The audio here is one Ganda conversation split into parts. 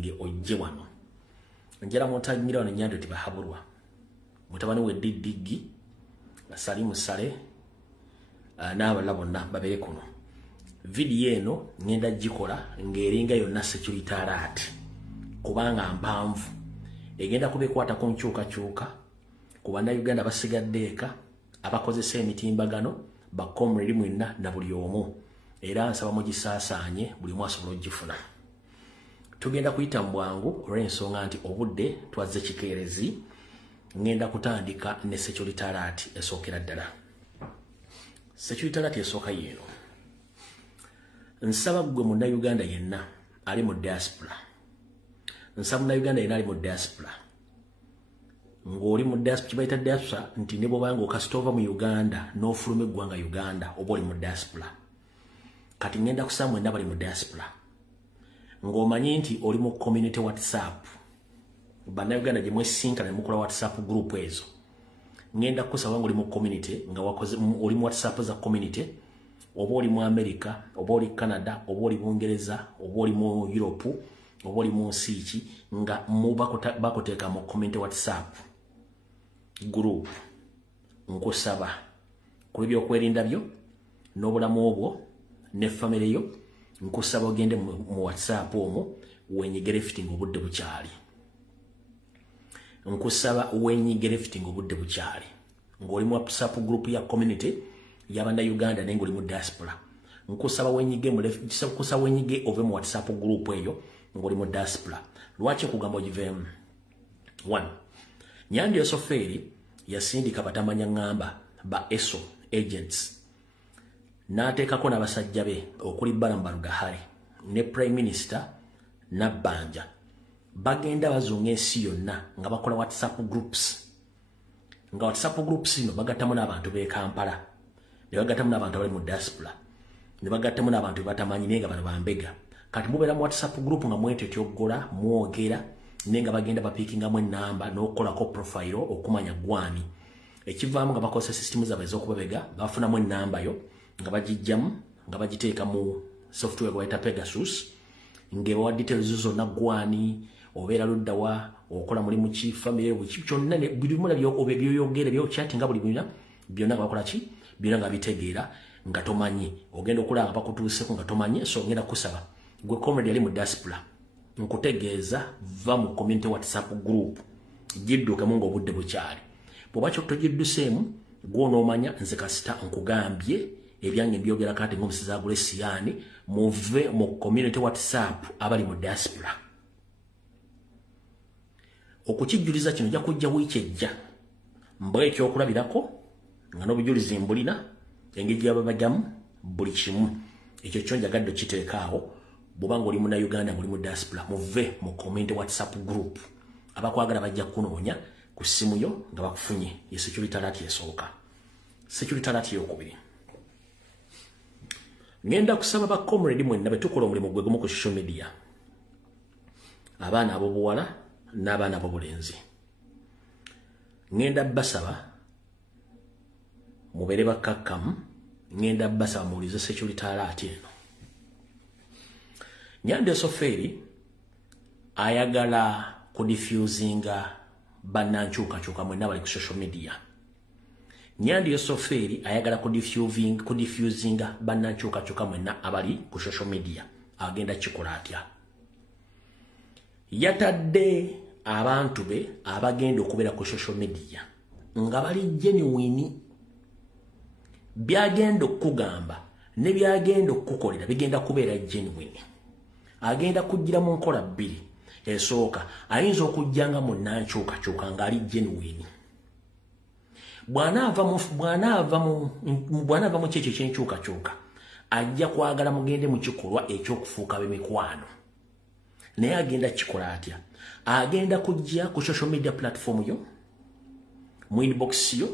mwenge ojje wano njala mutangira wano Nyando tibahabulwa mutabani we Didigi basali musale n'abalala bonna babere kuno video eno ngenda gikola ngeringa yonna security alert kubanga mpanvu egenda kubekwata ku nkyukakyuka ku bannayuganda basigadde eka abakozesa emitimbagano bakomredi mwenna na buli omu era nsaba mugisaasaanye buli omu asobola ogifuna. Tugenda kuyita mu bwangu olw'ensonga nti obudde twazze kikeerezi. Ngenda kutandika ne security alert esookera ddala. Security alert esooka yeeno. Nsaba gwe munnayuganda yenna ali mu diaspora. Nsaba munnayuganda yenna ali mu diaspora. Ng'oli mu diaspora kibayita diaspora nti ne bw'obanga okasita ova mu Uganda n'ofuluma eggwanga Uganda oba oli mu diaspora. Kati ngenda kusaba mwenna bali mu diaspora. Ng'omanyi nti oli mu community WhatsApp. Bannayuganda gye mwesinkana ne mukola WhatsApp group ezo. Ngenda kusaba ng'oli mu community nga wakoze oli mu WhatsApp za community oba oli mu America oba oli Canada oba oli Bungereza oba oli mu Europe oba oli mu nsi nga bakuteeka mu community WhatsApp group. Nkusaba ku ebyokwerinda byo n'obulamu obwo ne family yo nkusaba ogende mu WhatsApp omwo wenyigere fitting obudde bukyali. Nkusaba wenyigere fitting obudde bukyali. Ng'oli mu WhatsApp group ya community y'abanda Uganda nenga oli mu diaspora. Nkusaba wenyige ove mu WhatsApp group eyo ng'oli mu diaspora. Lwaki kugamba ogiveemu? 1. Nyandi Yosoferi yasindika batamanya ngamba ba ESO agents. N'ateekako n'abasajja be okuli Balamba Lugahale ne Prime Minister Nabbanja bagenda bazunga ensi yonna nga bakola WhatsApp groups. Nga WhatsApp groups ino bagattamu n'abantu b'e Kampala ne bagattamu n'abantu abali mu diaspora ne bagattamu n'abantu batamanyi nenga bano bambega. Kati mubeera mu WhatsApp group nga mwetetyogola mwogera nenga bagenda bapiikingamu ennamba n'okukolako profile okumanya gwani. Ekivaamu nga bakozesa system zaabwe ez'okubabega bafunamu ennamba yo nga bagijjamu nga bagiteeka mu software bayita Pegasus ng'ebawa details zonna gwani obeera luddawa okola mulimu ki family kyonna buli bimu byoyogere byochat nga buli byonna nga bakola ki byonna nga bitegeera nga tomanyi ogenda okulaba nga bakutuuseko nga tomanyi. So ngenda kusaba gwe comrade ali mu diaspora nkutegeeza va mu community WhatsApp group giddukemu ng'obudde bukyali. Bw'oba togidduseemu gw'onoomanya nze kasita nkugambye ebyange byogera kati ng'omusiza agula Siyani muve mu community WhatsApp abali mu diaspora. Okukijjuliza kino jja kujja wiiki ejja mbwe ekyokulabirako nga n'obujulizi mbulina engeri gy'ababagamu buli kimu ekyo kyo njagadde kiteekaawo. Bw'oba ng'oli munnayuganda ng'oli mu diaspora muve mu community WhatsApp group. Abakwagala bajja kunoonya ku ssimu yo nga bakufunye. Ye security alert esooka. Security alert ey'okubiri. Ngenda kusaba ba comrade mwenna betukola omulimu gwe gumu ku social media. Abaana ab'obuwala n'abaana ab'obulenzi. Ngenda basaba mubeere bakkakkamu. Ngenda basaba muwulize security alert eno. Nyandi Yosoferi ayagala kudifusinga bannankyukakyuka mwenna bali ku social media. Nyandi Yosoferi ayagala kudifusinga bannankyukakyuka mwenna abali ku social media. Agenda kikola atya? Yatadde abantu be abagenda okubeera ku social media nga bali genuine. Byagenda okugamba ne byagenda okukolera bigenda kubeera genuine. Agenda kujjira mu nkola bbiri. Esooka ayinza okujjanga munnankyukakyuka ng'ali genuine. Bw'anaava mu kyekyo ekyenkyukakyuka ajja kwagala mugende mu kikolwa eky'okufuuka b'emikwano. Naye agenda kikola atya? Agenda kujja ku social media platform yo mu inbox yo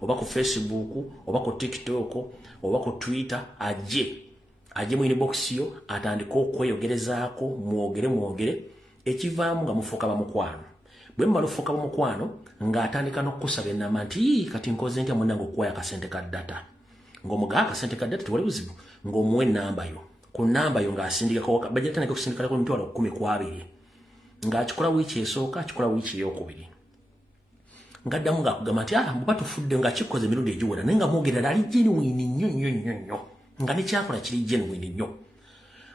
oba ku Facebook oba ku TikTok oba ku Twitter ajje mu inbox yo atandika okweyogerezaako mwogere ekivaamu nga mufuuka bamukwano. Bwe mmala ofuuka bamukwano ng'atandika n'okusaba ennamba nti kati nkoze ntya munnange okuwaayo akasente ka data. Ng'omugaa akasente ka data tewali buzibu ng'omuwa ennamba yo. Ku nnamba yo ng'asindikako bajja tandika okusindikako emitwalo 10 ku 20. nga akikola wiiki esooka akikola wiiki eyokubiri ngaddamu ng'akugamba nti muba tufudde nga kikoze emirundi egiwera naye nga mwogerera ali genuine nnyo nga nekyakola kiri genuine nnyo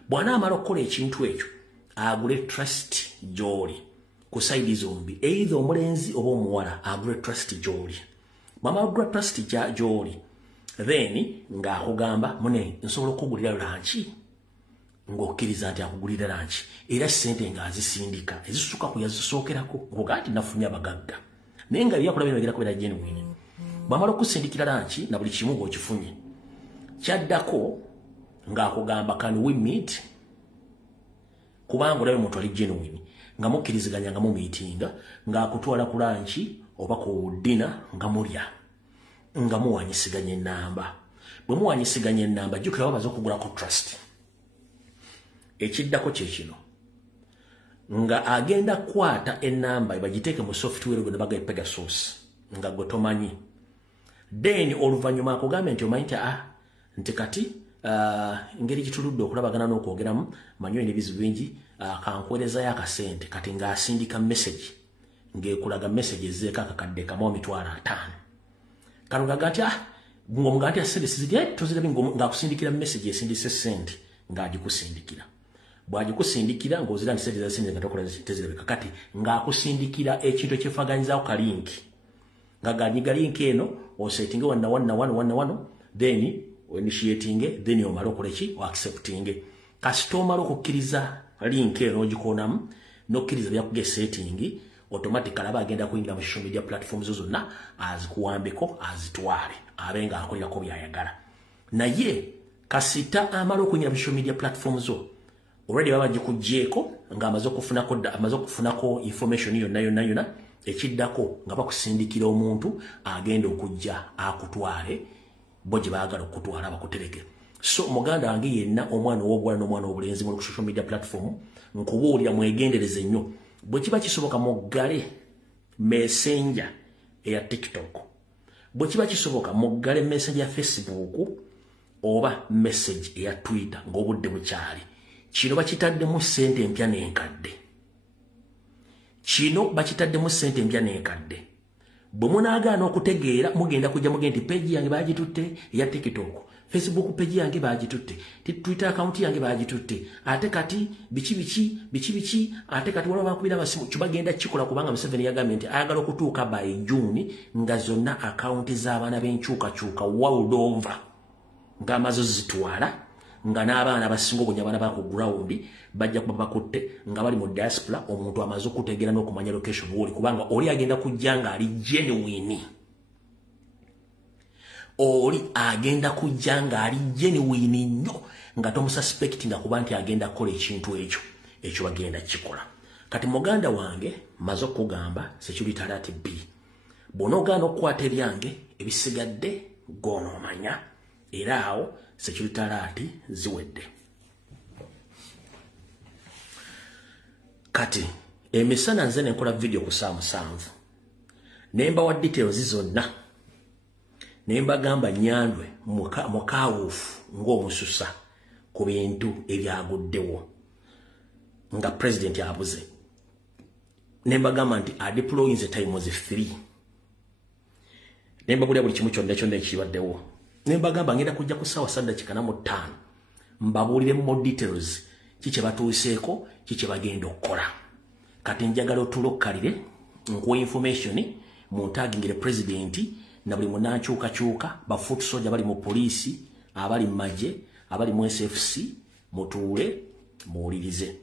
bw'anaamala okukola ekintu ekyo agule trust gy'oli ku saidi zombi either omulenzi oba omuwala agule trust gy'oli bw'amala okugula trust gy'oli then ng'akugamba mune nsobola okukugulira lanki ng'okkiriza nti akugulira lanki era ssente ng'azisindika ezisuka ku yazisookerako ngoga nti nafunye abagagga naye nga byakola bino bagera kubeera genuine bw'amala okusindikira lanki na buli kimu ng'okifunye kyaddako ng'akugamba can we meet kubanga olabe muntu ali genuine nga mukkiriziganya nga mu meetinga ng'akutwala ku lanki oba ku dina nga mulya nga muwanyisiganya ennamba bwe muwanyisiganya ennamba jjukira babaza okugulako trust ekiddako kyekino nga agenda kwata ennamba bagiteeke mu software gwe ne baga Pegasus nga gwe tomanyi then oluvannyuma akugambe nti omanyi nti kati engeri gituludde okulabagana n'okwogeramu manyi n'ebizibu bingi kankuweerezayo akasente kati ng'asindika message ng'ekulaga message ezzeeko akakadde kamu emitwalo 5 kano gaga nti ng'omuga nti asente sizirya tozirabye ng'akusindikira message esindise sente ng'agikusindikira bw'agikusindikira ng'ozira nti sente zasinde nga tokola tezirabika kati ng'akusindikira ekintu ekyefaganyizaako ka link nga ganyiga link eno osetinge wano then initiating then omala okoleki o accepting kasita omala okukkiriza link eno ogikonamu n'okkiriza byakuga setting automatically aba agenda kuyingira mu social media platforms zonna azikuwambeko azitwale abe nga akolirako byayagala naye kasita amala okuyingira mu social media platforms zo already baba gikugyeko nga amaze okufunako information yonna ekiddako nga bakusindikira omuntu agenda okujja akutwale bo gye baagala okutwala bakutereke so muganda wange yenna omwana ow'obuwala n'omwana w'obulenzi mu social media platform nkubuulira mwegendereze nnyo bwe kiba kisoboka muggale messenger eya TikTok bwe kiba kisoboka muggale message ya Facebook oba message eya Twitter ng'obudde bukyali kino bakitaddemu ssente empya n'enkadde bwe munaagaana okutegeera mugenda kujja mugenda nti page yange bagitutte eya TikTok Facebook page yange bagitutte Twitter account yange bagitutte ate kati biki ate kati waliwo bakubira abasimu kibagenda kikola kubanga Museveni yagambye nti ayagala okutuuka by June nga zonna account z'abaana b'enkyukakyuka world over ng'amazo zitwala nga n'abaana basinga obunyabana ba ku ground bajja kuba bakutte nga bali mu diaspora omuntu amaze okutegeera n'okumanya location woli kubanga oli agenda kujja nga ali genuine nnyo nga tomususpect nga kuba nti agenda kukola ekintu ekyo bagenda kikola kati muganda wange maze okugamba security alert B bw'onoogaana okukwata ebyange ebisigadde goonoomanya era awo security alert ziwedde kati emisana nze nenkola video ku saa 7 nembawa details zonna nembagamba nyandwe mukawufu ng'omususa ku bintu ebyaguddewo nga president abuze nembagamba nti adeploying time was 3 nembabulya buli kimu kyonna ekibaddewo nembagamba ngenda kujja ku ssaawa 5:45 mbabuulire mu details kiki batuuseeko kiki bagenda okukola kati njagala otulokkalire nkuwa information muntagingire president na buli munankyukakyuka bafoot soldier bali mu poliisi abali mu magye abali mu SFC mutuule muwulirize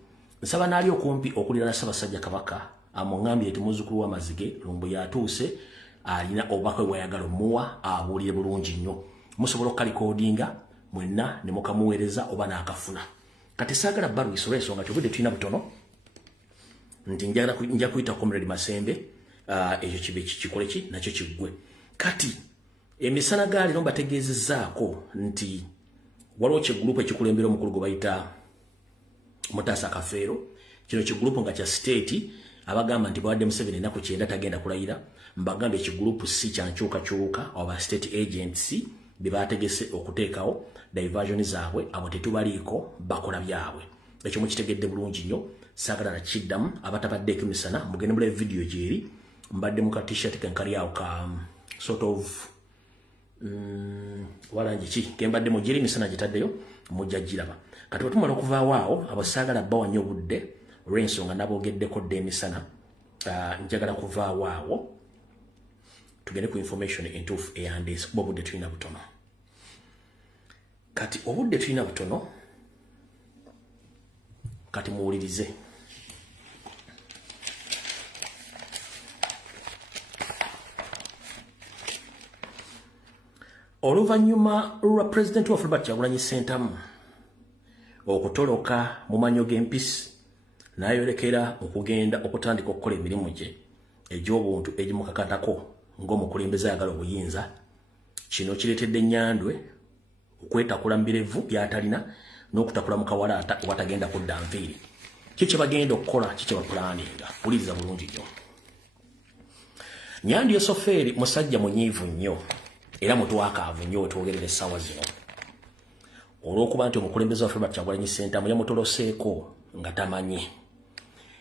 nsaba naali okumpi okulira na Ssaabasajja Kabaka amungambye eti muzzukulu w'amazige Lumbu yatuuse alina obubaka bw'ayagala omuwa abuulire bulungi nnyo musobola okukalikodinga mwenna ne mukamuweereza oba n'akafuna kati saagala baluisi olw'ensonga kyobudde tulina butono nti nja kuyita Comrade Masembe ekyo kibe kikole ki nakyo kiggwe kati emisana gaaliro mbategeezezzaako nti waliwo kyegulupu ekikulembera omukulu gwe bayita Mutaasa Kafeero kino kigulupu nga kya state abagamba nti bawadde Museveni ennaku 9 tagenda kulayira mbagambye ekigulupu si kyankyukakyuka oba state agency bye baategese okuteekawo diversion zaabwe abo tetubaliiko bakola byabwe ekyo mukitegedde bulungi nnyo sagala na chiddamu abatabadde ekimisana mugende mule video jeri mbadde muka t-shirt kankali awo ka sort of walangi ki kembadde mujiri misana gitaddeyo mujjagiraba kati batumala okuva waawo abasagala bawa nnyo budde olw'ensonga nabogeddeko dde emisana njagala kuva waawo tugende ku information entuufu eyandiise kuba obudde tulina butono kati obudde tulina butono kati muwulirize oluvannyuma lwa president wa Robert Kyagulanyi Ssentamu okutoloka mu manyo g'empisi n'ayolekera okugenda okutandika okukola emirimu gye egy'obuntu egimukakatako ng'omukulembeze ayagala obuyinza kino kireetedde Nnyandwe okwetakula mu birevu by'atalina n'okutakula mu kawalaata watagenda kudda nviiri kiki bagenda okukola kiki bapulaninga puliriza bulungi nnyo Nnyandyo Sofeeri musajja munyiivu nnyo era mutwakaavu nnyo wetwogerera essaawa zino olw'okuba nti omukulembeze wa Robert Kyagulanyi Ssentamu yamutoloseeko nga tamanyi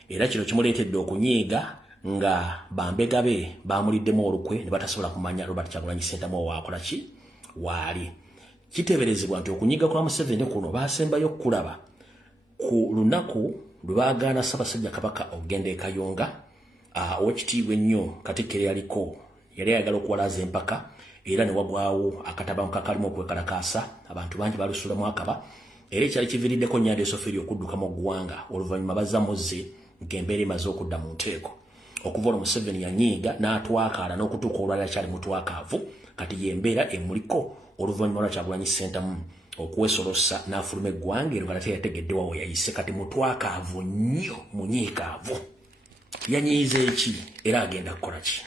era kino kimuleetedde okunyiiga nga bambega be bamuliddemu olukwe ne batasobola kumanya Robert Kyagulanyi Ssentamu owaakola ki waali kiteeberezebwa nti okunyiiga kwa Museveni kuno baasembayo okulaba ku lunaku lwe baagaana Ssaabasajja Kabaka okugenda e Kayunga ow'ekitiibwa ennyo Katikkiro yaliko yali ayagala okuwalaza empaka era ne wagwawo akatabamu kakalimu okwekalakaasa abantu bangi balusulamu akaba era ekyali kiviiriddeko Nnyandyo Sofeeri okuddukamu oggwanga oluvannyuma bazza muzze ng'embeera emaze okudda mu nteeko okuva olwo Museveni yanyiiga n'atwakaala n'okutuuka olwali akyali mutwakaavu kati y'embeera emuliko oluvannyuma lwa Kyagulanyi Ssentamu okuwesolosa n'afuluma eggwanga ero nga ate yategedde wawe yayise kati mutwakaavu nnyo munyiikaavu yanyiiza eki era agenda kukola ki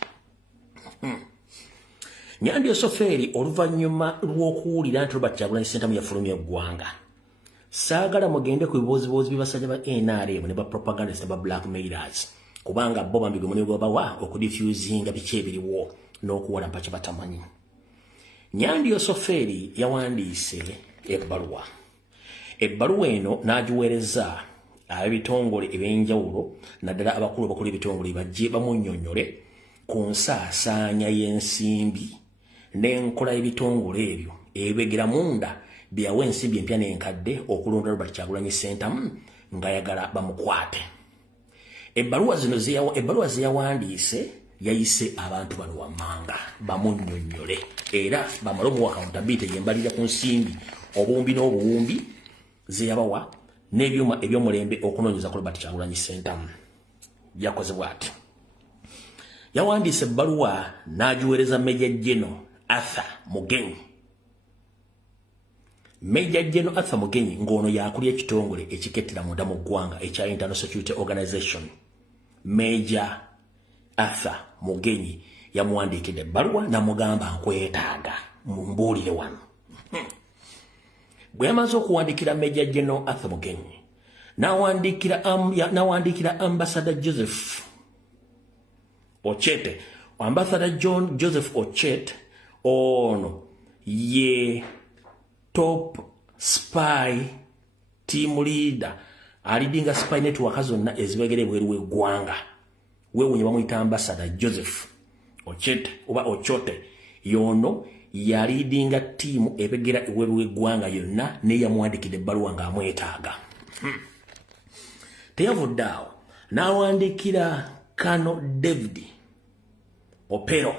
Nnyandyo Sofeeri oluvannyuma lw'okuwulira nti Robert Kyagulanyi Ssentamu yafulumya eggwanga saagala mugende ku bibooziboozi by'abasajja ba NRM ne ba propagandists ne ba blackmailers kubanga bo bambi gwe mulimu babawa okudiffusinga biki ebiriwo n'okuwola mpaki batamanyi Nnyandyo Sofeeri yawandiise ebbaluwa eno n'agiweereza ab'ebitongole ebyenjawulo naddala abakulu ebitongole bajje bamunnyonnyole ku nsaasaanya y'ensimbi n'enkola y'ebitongole ebyo ebegera munda byawa ensimbi empya n'enkadde okulonda Robert Kyagulanyi Ssentamu ng'ayagala bamukwate ebbaluwa ze yawandiise yayise abantu bano wammanga bamunnyonnyole era bamale omuwa accountability yembalira ku nsimbi obuwumbi n'obuwumbi ze yabawa n'ebyuma eby'omulembe okunoonyeza ku Robert Kyagulanyi Ssentamu yakoze bw'ati yawandiise ebbaluwa n'agiweereza Major General Arthur Mugenyi Major General Arthur Mugenyi ng'ono yakulya ekitongole ekikettera munda mu ggwanga ekya International Security Organization Major Arthur Mugenyi yamuwandiikidde ebbaluwa n'amugamba nkwetaaga mumbuulire wano bwe yamaze okuwandiikira Major General Arthur Mugenyi n'awandiikira Ambassador Joseph Ochete Ambassador Joseph Ochete ono ye top spy team leader alidinga spy network zonna ezibegere bweru w'eggwanga weewunya bamuyita Ambassador Joseph Ochete oba Ochote yono yalidinga team ebegera ebweru w'eggwanga yonna ne yamuwandikidde ebbaluwa ng'amwetaaga teyavudde awo n'awandiikira Kano David Opero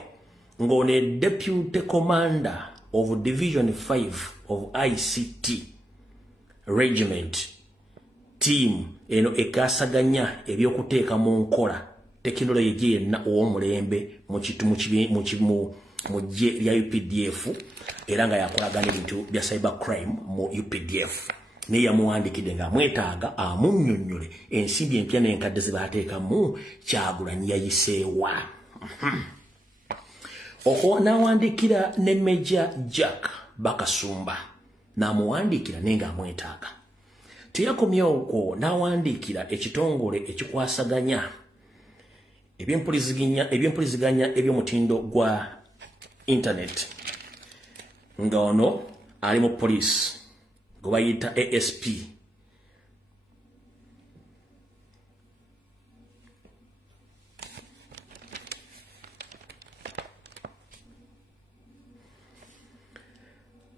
ng'one Deputy Commander of Division 5 of ICT Regiment team eno ekasaganya ebyokuteeka mu nkola tekinologiya yenna ow'omulembe mu gye lya UPDF era nga yakolagana ebintu bya cyber crime mu UPDF ne yamuwandikidde ng'amwetaaga amunnyonnyole ensimbi empya n'enkadde ze baateekamu Kyagulanyi yayiseewa okwo n'awandikira ne Major Jack Bakasumba n'amuwandiikira naye ng'amwetaaga teyakomye okwo n'awandiikira ekitongole ekikwasaganya ebyempuliziganya eby'omutindo gwa internet nga ono ali mu police gwe bayita ASP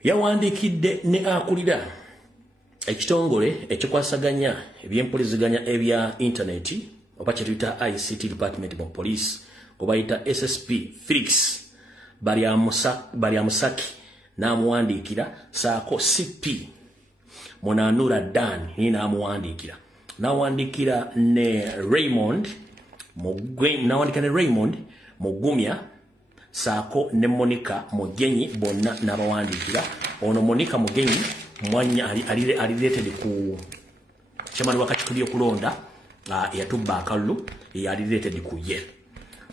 Yawandikidde ne akulira ekitongole ekikwasaganya ebyempuliziganya ebya internet oba kyetuyita ICT department mu police obayita SSP Felix Baryamusaki n'amuwandiikira saako CP Monanura Dan n'amuwandiikira n'awandiikira ne Raymond Mugumya saako ne Monica Mugenyi bonna n'abawandiikira ono Monica Mugenyi mwanya ali related ku chamani wakati kulio kulonda yatubba akalulu yali related ku ye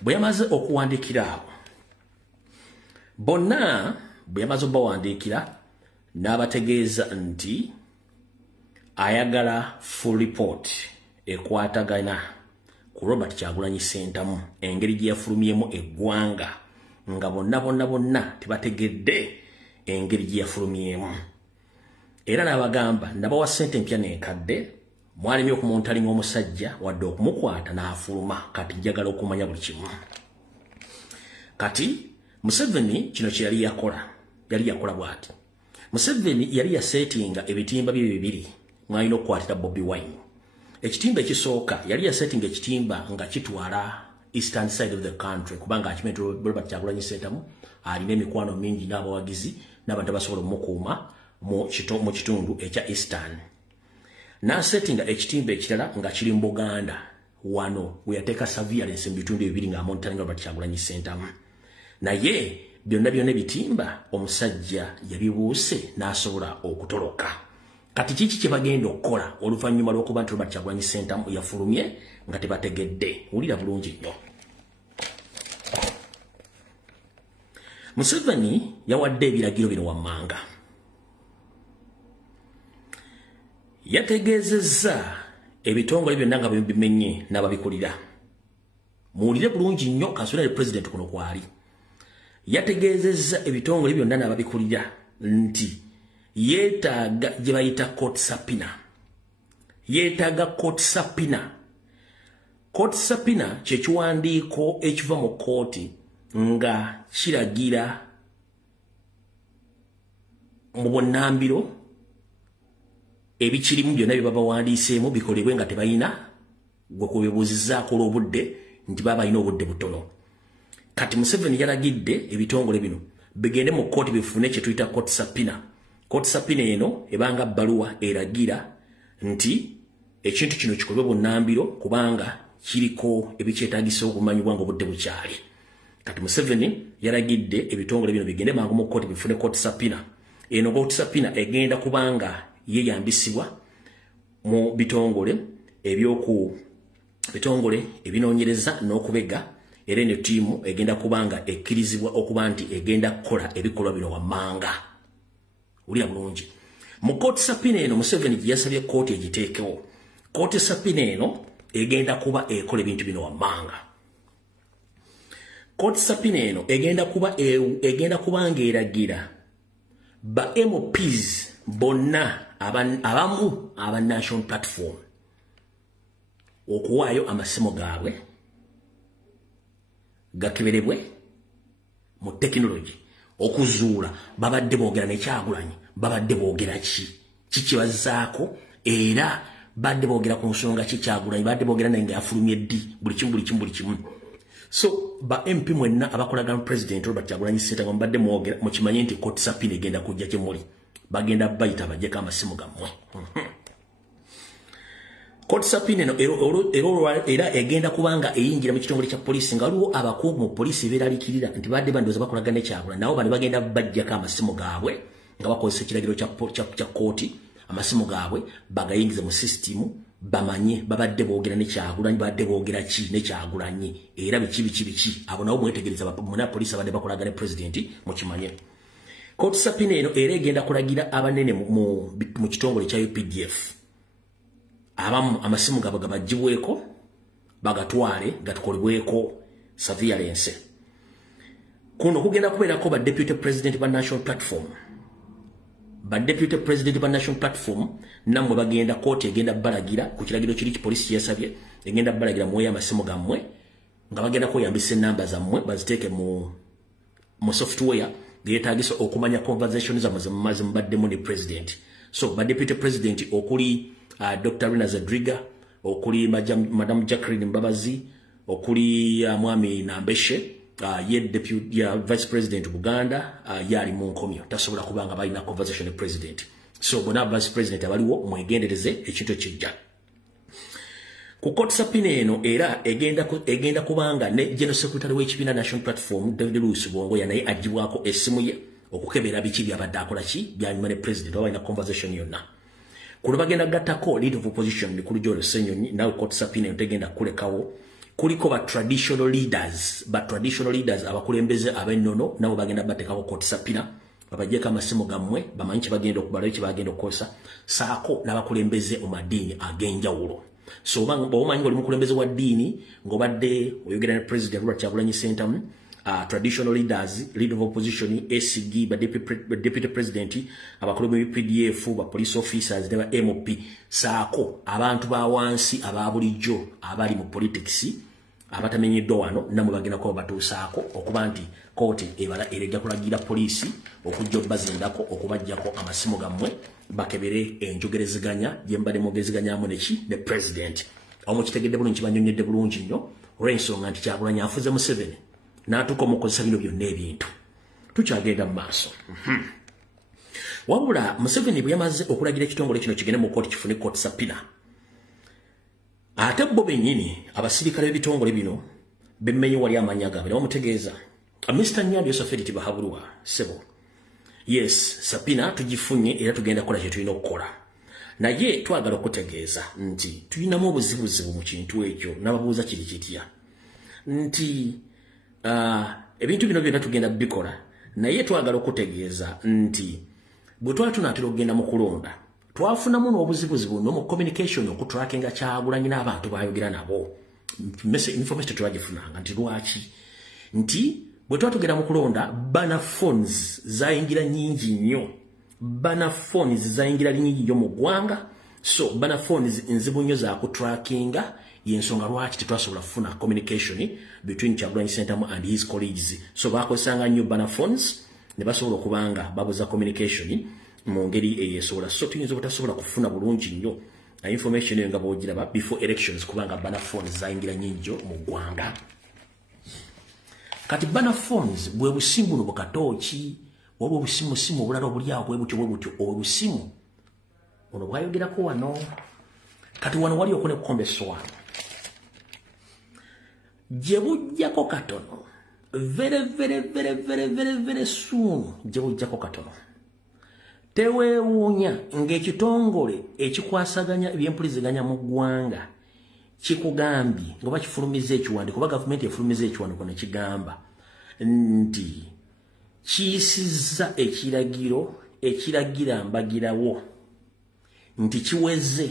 bwe yamaze okuwandikira bonna bwe yamaze bawandikira n'abategeeza nti ayagala full report ekwatagana ku Robert Kyagulanyi Ssentamu engeri gye yafulumyemu eggwanga nga bonna tebategedde engeri gye yafulumyemu era n'abagamba nabawa ssente mpya n'enkadde mwalemye okumuntalinga omusajja wadde okumukwata n'afuluma kati njagala okumanya buli kimu kati Museveni kino kye yali yakola bw'ati Museveni yali yasetinga ebitimba bye bibiri mwalina okukwatira Bobi Wine ekitimba ekisooka yali yasetinga ekitimba nga kitwala eastern side of the country kubanga akimanyi Robert Kyagulanyi Ssentamu alina emikwano mingi n'abawagizi n'abantu abasobola omukuuma mu kitundu ekya eastern n'asetinga ekitimba ekirala nga kiri mu Buganda wano we yateeka surveillance mu bitundu ebibiri ng'amontalinga Robert Kyagulanyi Ssentamu naye byonna bitimba omusajja yabibuuse n'asobola okutoloka kati kiki kye bagenda okukola oluvannyuma lw'okuba nti Robert Kyagulanyi Ssentamu yafulumye nga tebategedde wulira bulungi nnyo Museveni yawadde ebiragiro bino wammanga yategeezezza ebitongole byonna nga bimenye n'ababikulira muwulire bulungi nnyo kansula president kuno kwali yategeezezza ebitongole byonna n'ababikulira nti yeetaaga gye bayita court subpoena yeetaaga court subpoena kye kiwandiiko ekiva mu kooti nga kiragira mu bonnambiro ebikirimu byonna bye babawandiiseemu bikolebwe nga tebalina gwe kubibuuzizzaako olw'obudde nti baba balina obudde butono kati Museveni yalagidde ebitongole bino bigende mu kooti bifune kye tuyita court subpoena eno ebanga bbaluwa eragira nti ekintu kino kikolebwe bonnambiro kubanga kiriko ebikyetaagisa okumanyibwa nga obudde bukyali kati Museveni yalagidde ebitongole bino bigende mangu mu kooti bifune court subpoena eno court subpoena egenda kubanga yeyambisibwa mu bitongole ebinoonyereza n'okubega era eno tiimu egenda kubanga ekkirizibwa okuba nti egenda kukola ebikolwa bino wammanga ulya bulungi mu court subpoena eno Museveni gye yasabye kooti egiteekewo court subpoena eno egenda kuba ekola ebintu bino wammanga court subpoena eno egenda kubanga eragira ba MPs bonna abamu aba National Platform okuwaayo amasimu gaabwe gakeberebwe mu technology okuzuula babadde boogera ne Kyagulanyi babadde boogera ki bazzaako era badde boogera ku nsonga ki Kyagulanyi badde boogera nange afulumye ddi buli kimu so ba MP mwenna abakolagana president Robert Kyagulanyi Ssentamu badde mwogera mukimanye nti court subpoena egenda kujja kye muli bagenda bayita bajjeko amasimu gammwe court subpoena era egenda kubanga eyingira mu kitongole kya poliisi nga waliwo abakungu mu poliisi beeralikirira nti badde bandooza bakolagana ne Kyagulanyi nabo bano bagenda bajjako amasimu gaabwe nga bakozesa ekiragiro kya kooti amasimu gaabwe bagayingize mu sisitimu bamanye babadde boogera ne Kyagulanyi badde boogera ki ne Kyagulanyi era biki abo nabo mwetegereza muna poliisi abadde bakolagana ne president mukimanye court subpoena eno era egenda kulagira abanene mu kitongole kya UPDF abamu amasimu gaabwe gabagibweko bagatwale gatukolebweko surveillance kuno kugenda kubeerako ba deputy president ba National Platform namwe bagenda kooti egenda balagira ku kiragiro kiri poliisi yasabye egenda balagira mwe amasimu gammwe nga bagenda kweyambisa enamba zammwe baziteeke mu software yetagisa okumanya conversations amaze mbaddemu ne president. So ba deputy president okuli Dr. Rina Zadriga, okuli Madam Jacqueline Mbabazi, okuli Mwami Nambeshe, ye deputy vice president Buganda, yali mu nkomyo tasobola kubanga balina conversation ne president. So bona vice president abaliwo mwegendereze ekintu kijja. Ku court subpoena eno era egenda kubanga ne General Secretary w'ekibiina National Platform David Luis Bongoya naye agibwako essimu ye okukebera biki byabadde akola ki byanyuma ne president oba ina conversation yonna. Kuno bagenda gattako lead of opposition ni kuli Joel Senyonyi nawe court subpoena eno tegenda kulekawo. Kuliko ba traditional leaders abakulembeze ab'ennono nabo bagenda batekawo court subpoena babajjeko amasimu gammwe bamanyi bagenda okubala eki bagenda okukozesa saako n'abakulembeze omadini ag'enjawulo. So omanyi oli mukulembeze wa ddiini ng'obadde oyogera ne president Robert Kyagulanyi Ssentamu, traditional leaders, leader of opposition, ACG, deputy president, abakulu mu PDF, ba police officers, ne ba MOP, saako abantu ba wansi ababulijjo abali mu politics abatamenyeddwa wano namwe bagenda ko batuusaako okuba nti kooti ebala erejja kulagira poliisi okujja obbazindako okubajjako amasimu gammwe bakebere enjogerezeganya gyembadde mwogezeganyaamu neki ne president. Awo kitegedde bulungi kibanyonyedde bulungi nnyo olw'ensonga nti Kyagulanyi afuze Museveni n'atuuka omukozesa bino byonna ebintu. Tukyagenda mu maaso. Wabula Museveni bwe yamaze okulagira ekitongole kino kigende mu kooti kifune kooti subpoena. Ate bo bennyini abasirikale b'ebitongole bino bemmenye wali amanya gaabwe bamutegeeza. Mr. Nyandi Yosaferi Tibahabulwa sebo. Yes, subpoena tugifunye era tugenda kola kye tulina okukola. Naye twagala okutegeeza nti tulinamu obuzibuzibu mu kintu ekyo n'ababuuza kiri kitya. Nti ebintu bino byonna tugenda bikola naye twagala okutegeeza nti bwe twali tunaatera okugenda mu kulonda twafunamu n'obuzibuzibu mu communication okutrackinga Kyagulanyi n'abantu bayogera nabo. Information twagifunanga nti lwaki nti bwe twatugenda mu kulonda bana phones zayingira nyingi nnyo. Bana phones zayingira nyingi nnyo mu ggwanga. So bana phones nzibu nnyo za kutrackinga yensonga lwaki tetwasobola kufuna communication between Kyagulanyi Ssentamu and his colleagues. So bakozesanga nnyo bana phones ne basobola okubanga babuza communication mu ngeri eyesobola. So tuyinza obutasobola kufuna bulungi nnyo information eyo nga bw'ogiraba before elections kubanga bana phones zayingira nyingi mu ggwanga. Kati bana phones bwe busimu buno bukatooki oba obusimu obulala obulyawo bwe butyo obusimu ono bwayogerako wano. Kati wano wali okune kukombeso wano gye bujjako katono very soon gye bujjako katono. Teweewuunya ng'ekitongole ekikwasaganya ebyempuliziganya mu ggwanga kikugambye nga bakifulumiza ekiwandiiko kuba gavumenti efulumiza ekiwandiiko ne kigamba nti kiyisizza ekiragiro ekiragira mbagirawo nti kiweze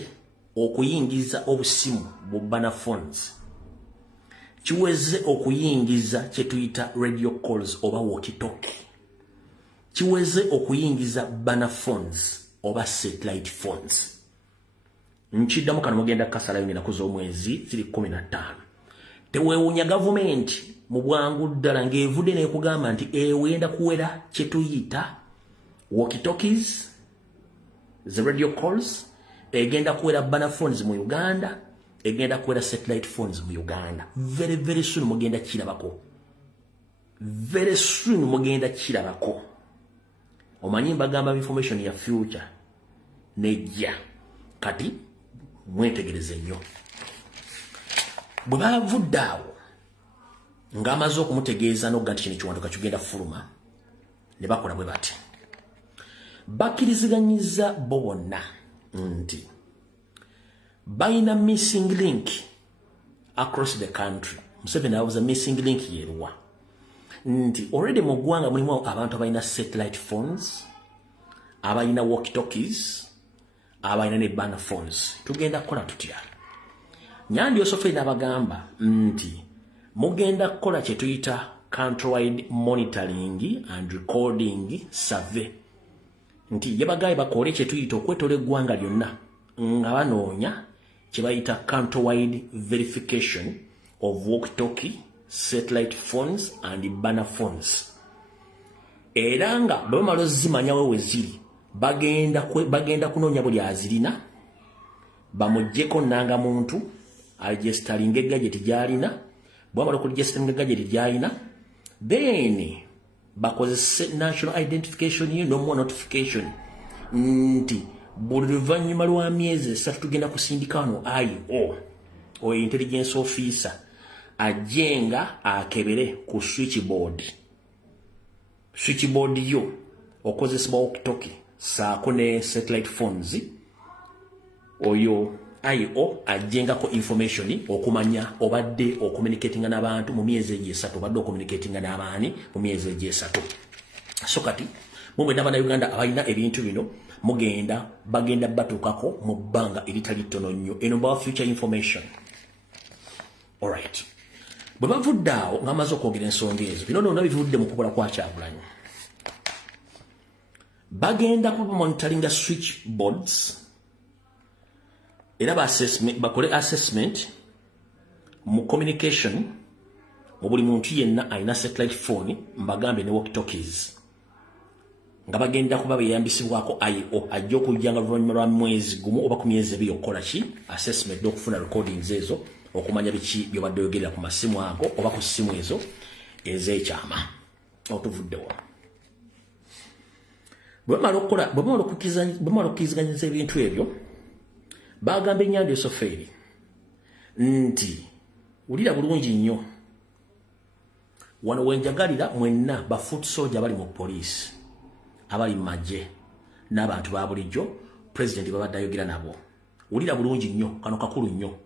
okuyingiza obusimu bu bana phones, kiweze okuyingiza kye tuyita radio calls oba walkie-talkie, kiweze okuyingiza bana phones oba satellite phones. Nchiddamu kano mugenda kasalayo ennaku z'omwezi ziri 15. Teweewuunya gavumenti mu bwangu ddala ng'evudde n'ekugamba nti ewenda kuwera kye tuyita walkie-talkies, the radio calls, egenda kuwera bana phones mu Uganda, egenda kuwera satellite phones mu Uganda. Very soon mugenda kirabako. Very soon mugenda kirabako. Omanyi mbagamba information ya future nejja. Kati mwetegereze nnyo. Bwe bavudde awo ng'amaze okumutegeeza n'ogga nti kino ekiwandiiko kigenda fuluma ne bakola bwe bati. Bakkiriziganyiza bo bonna nti balina missing link across the country. Museveni abuuza missing link yeruwa nti already mu ggwanga mulimu abantu abalina satellite phones, abalina walkie-talkies, abalina ne bana phones. Tugenda kukola tutya? Nyandi Yosaferi n'abagamba nti mugenda kukola kye tuyita countrywide monitoring and recording survey. Nti yabagaye bakole kye tuyita okwetola eggwanga lyonna nga banoonya kye bayita countrywide verification of walkie-talkie, satellite phones and bana phones. Eranga bamalo zimanya wewe ziri bagenda kunonya buli azirina bamujjeko nanga muntu registering'e gadget gyalina bwamala okuregistering'e gadget gyalina then bakozese national identification no more notification nti buli luvannyuma lwa myezi 3 tugenda kusindika wano IO o intelligence officer ajenga akebere ku switchboard yo okozesebwa walkie-talkie saako ne satellite phones oyo IO ajengako information okumanya obadde ocommunicating n'abantu mu myezi egyesatu obadde ocommunicating n'abaani mu myezi egyesatu. So kati mumwe n'abaana Uganda abalina ebintu bino bagenda batuukako mu bbanga eritali ttono nnyo eno ba future information. Alright, bwe bavudde awo ng'amaze okwogera ensonga ezo bino nonna bivudde mu kukola kwa Kyagulanyi bagenda kuba monitoringa switchboards era bakole assessment mu communication mu buli muntu yenna alina satellite phone mbagambe ne walkie-talkies nga bagenda kuba beyambisibwako IO ajja okujjanga luvannyuma lwa mwezi gumu oba ku myezi ebiri okukola ki assessment n'okufuna recordings ezo okumanya biki byobadde oyogerera ku masimu ago oba ku ssimu ezo ez'ekyama otuvuddewo. Bwemala okukkirizaganyiza ebintu ebyo bagamba Ennyanja Esofeeri nti wulira bulungi nnyo wano wenjagalira mwenna ba foot soldier bali mu police abali mu magye n'abantu ba bulijjo president babadde ayogera nabo wulira bulungi nnyo kano kakulu nnyo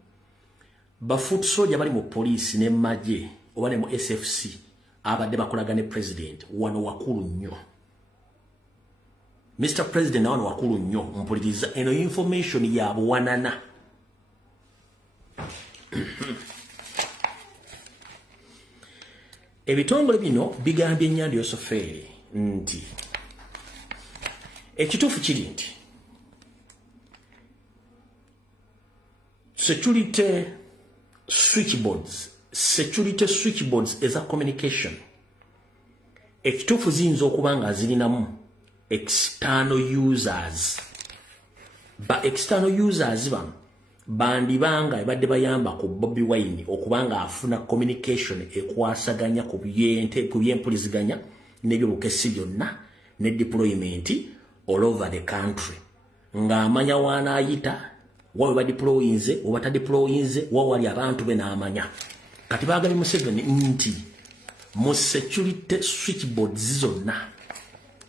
ba foot soldier bali mu police ne magye oba ne mu SFC abadde bakolaga ne president wano wakulu nnyo. Mr. President na wano wakulu nnyo mpuliriza eno information ya buwanana. Ebitongole bino bigambye Ennyanja Esofeeri nti ekituufu kiri nti security switchboards eza communication ekituufu ziyinza okuba nga zirinamu external users ba external users bandibanga ebadde bayamba ku Bobi Wine okubanga afuna communication ekwasaganya ku byempuliziganya n'ebyobukesi byonna ne deployment all over the country ng'amanya wanaayita wawe badeployinze oba tadeployinze wawali abantu be n'amanya kati bagambye Museveni nti mu security switchboards zonna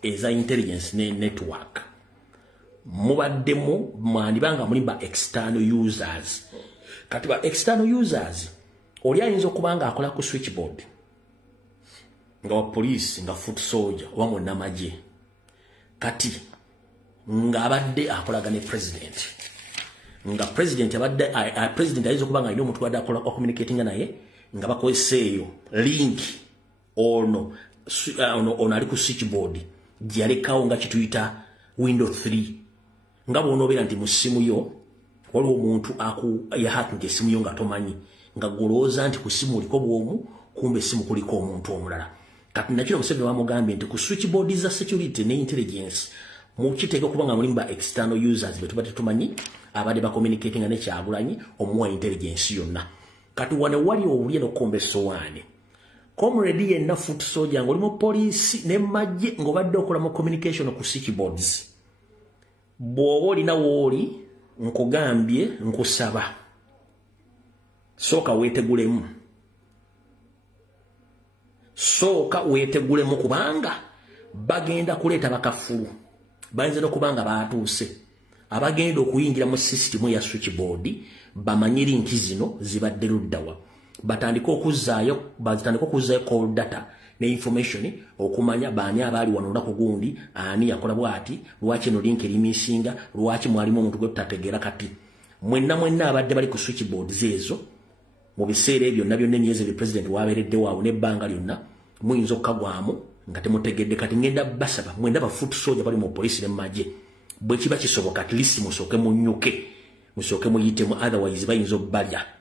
eza intelligence ne network mubaddemu mwandibanga muli ba external users kati ba external users oli ayinza okubanga akola ku switchboard nga wa police nga foot soldier wango namaje kati nga abadde akolaga ne president nga president abadde president ayinza okubanga alina omuntu wadde akola communicating naye nga bakozeseeyo link ono ali ku switchboard gyalekawo nga kituyita window 3 nga bw'onobeera nti mu ssimu yo waliwo omuntu yahakinga essimu yo nga tomanyi nga golowooza nti ku ssimu oliko bwomu kumbe essimu kuliko omuntu omulala kati nakino Museveni bamugambye nti ku switchboard za security ne intelligence mukiteeka okuba nga mulimu ba external users be tubadde tumanyi abadde bacommunicating ne Kyagulanyi omuwa intelligence yonna kati wane wali owulye n'okukomba essowaani comrade yenna foot soldier ng'oli mu poliisi ne magye ng'obadde okola mu communication ku switchboards bw'oba olina wooli nkugambye nkusaba sooka weetegulemu kubanga bagenda kuleeta bakafulu bayinza n'okubanga baatuuse abagenda okuyingira mu system ya switchboard bamanyi linki zino zibadde luddawa batandika okuzzaayo call data ne information okumanya baani abaali wano olunaku gundi ani yakola bwati lwaki eno link erimisinga lwaki mwalimu omuntu gwe tutategeera kati mwenna abadde bali ku switchboard zeezo mu biseera ebyo byonna emyezi ebyo president wabeeredde waawo n'ebbanga lyonna muyinza okukagwamu nga temutegedde kati ngenda basaba mwenna ba foot soldier bali mu poliisi ne magye bwe kiba kisoboka at least musooke munnyuke musooke muyitemu otherwise bayinza obbalya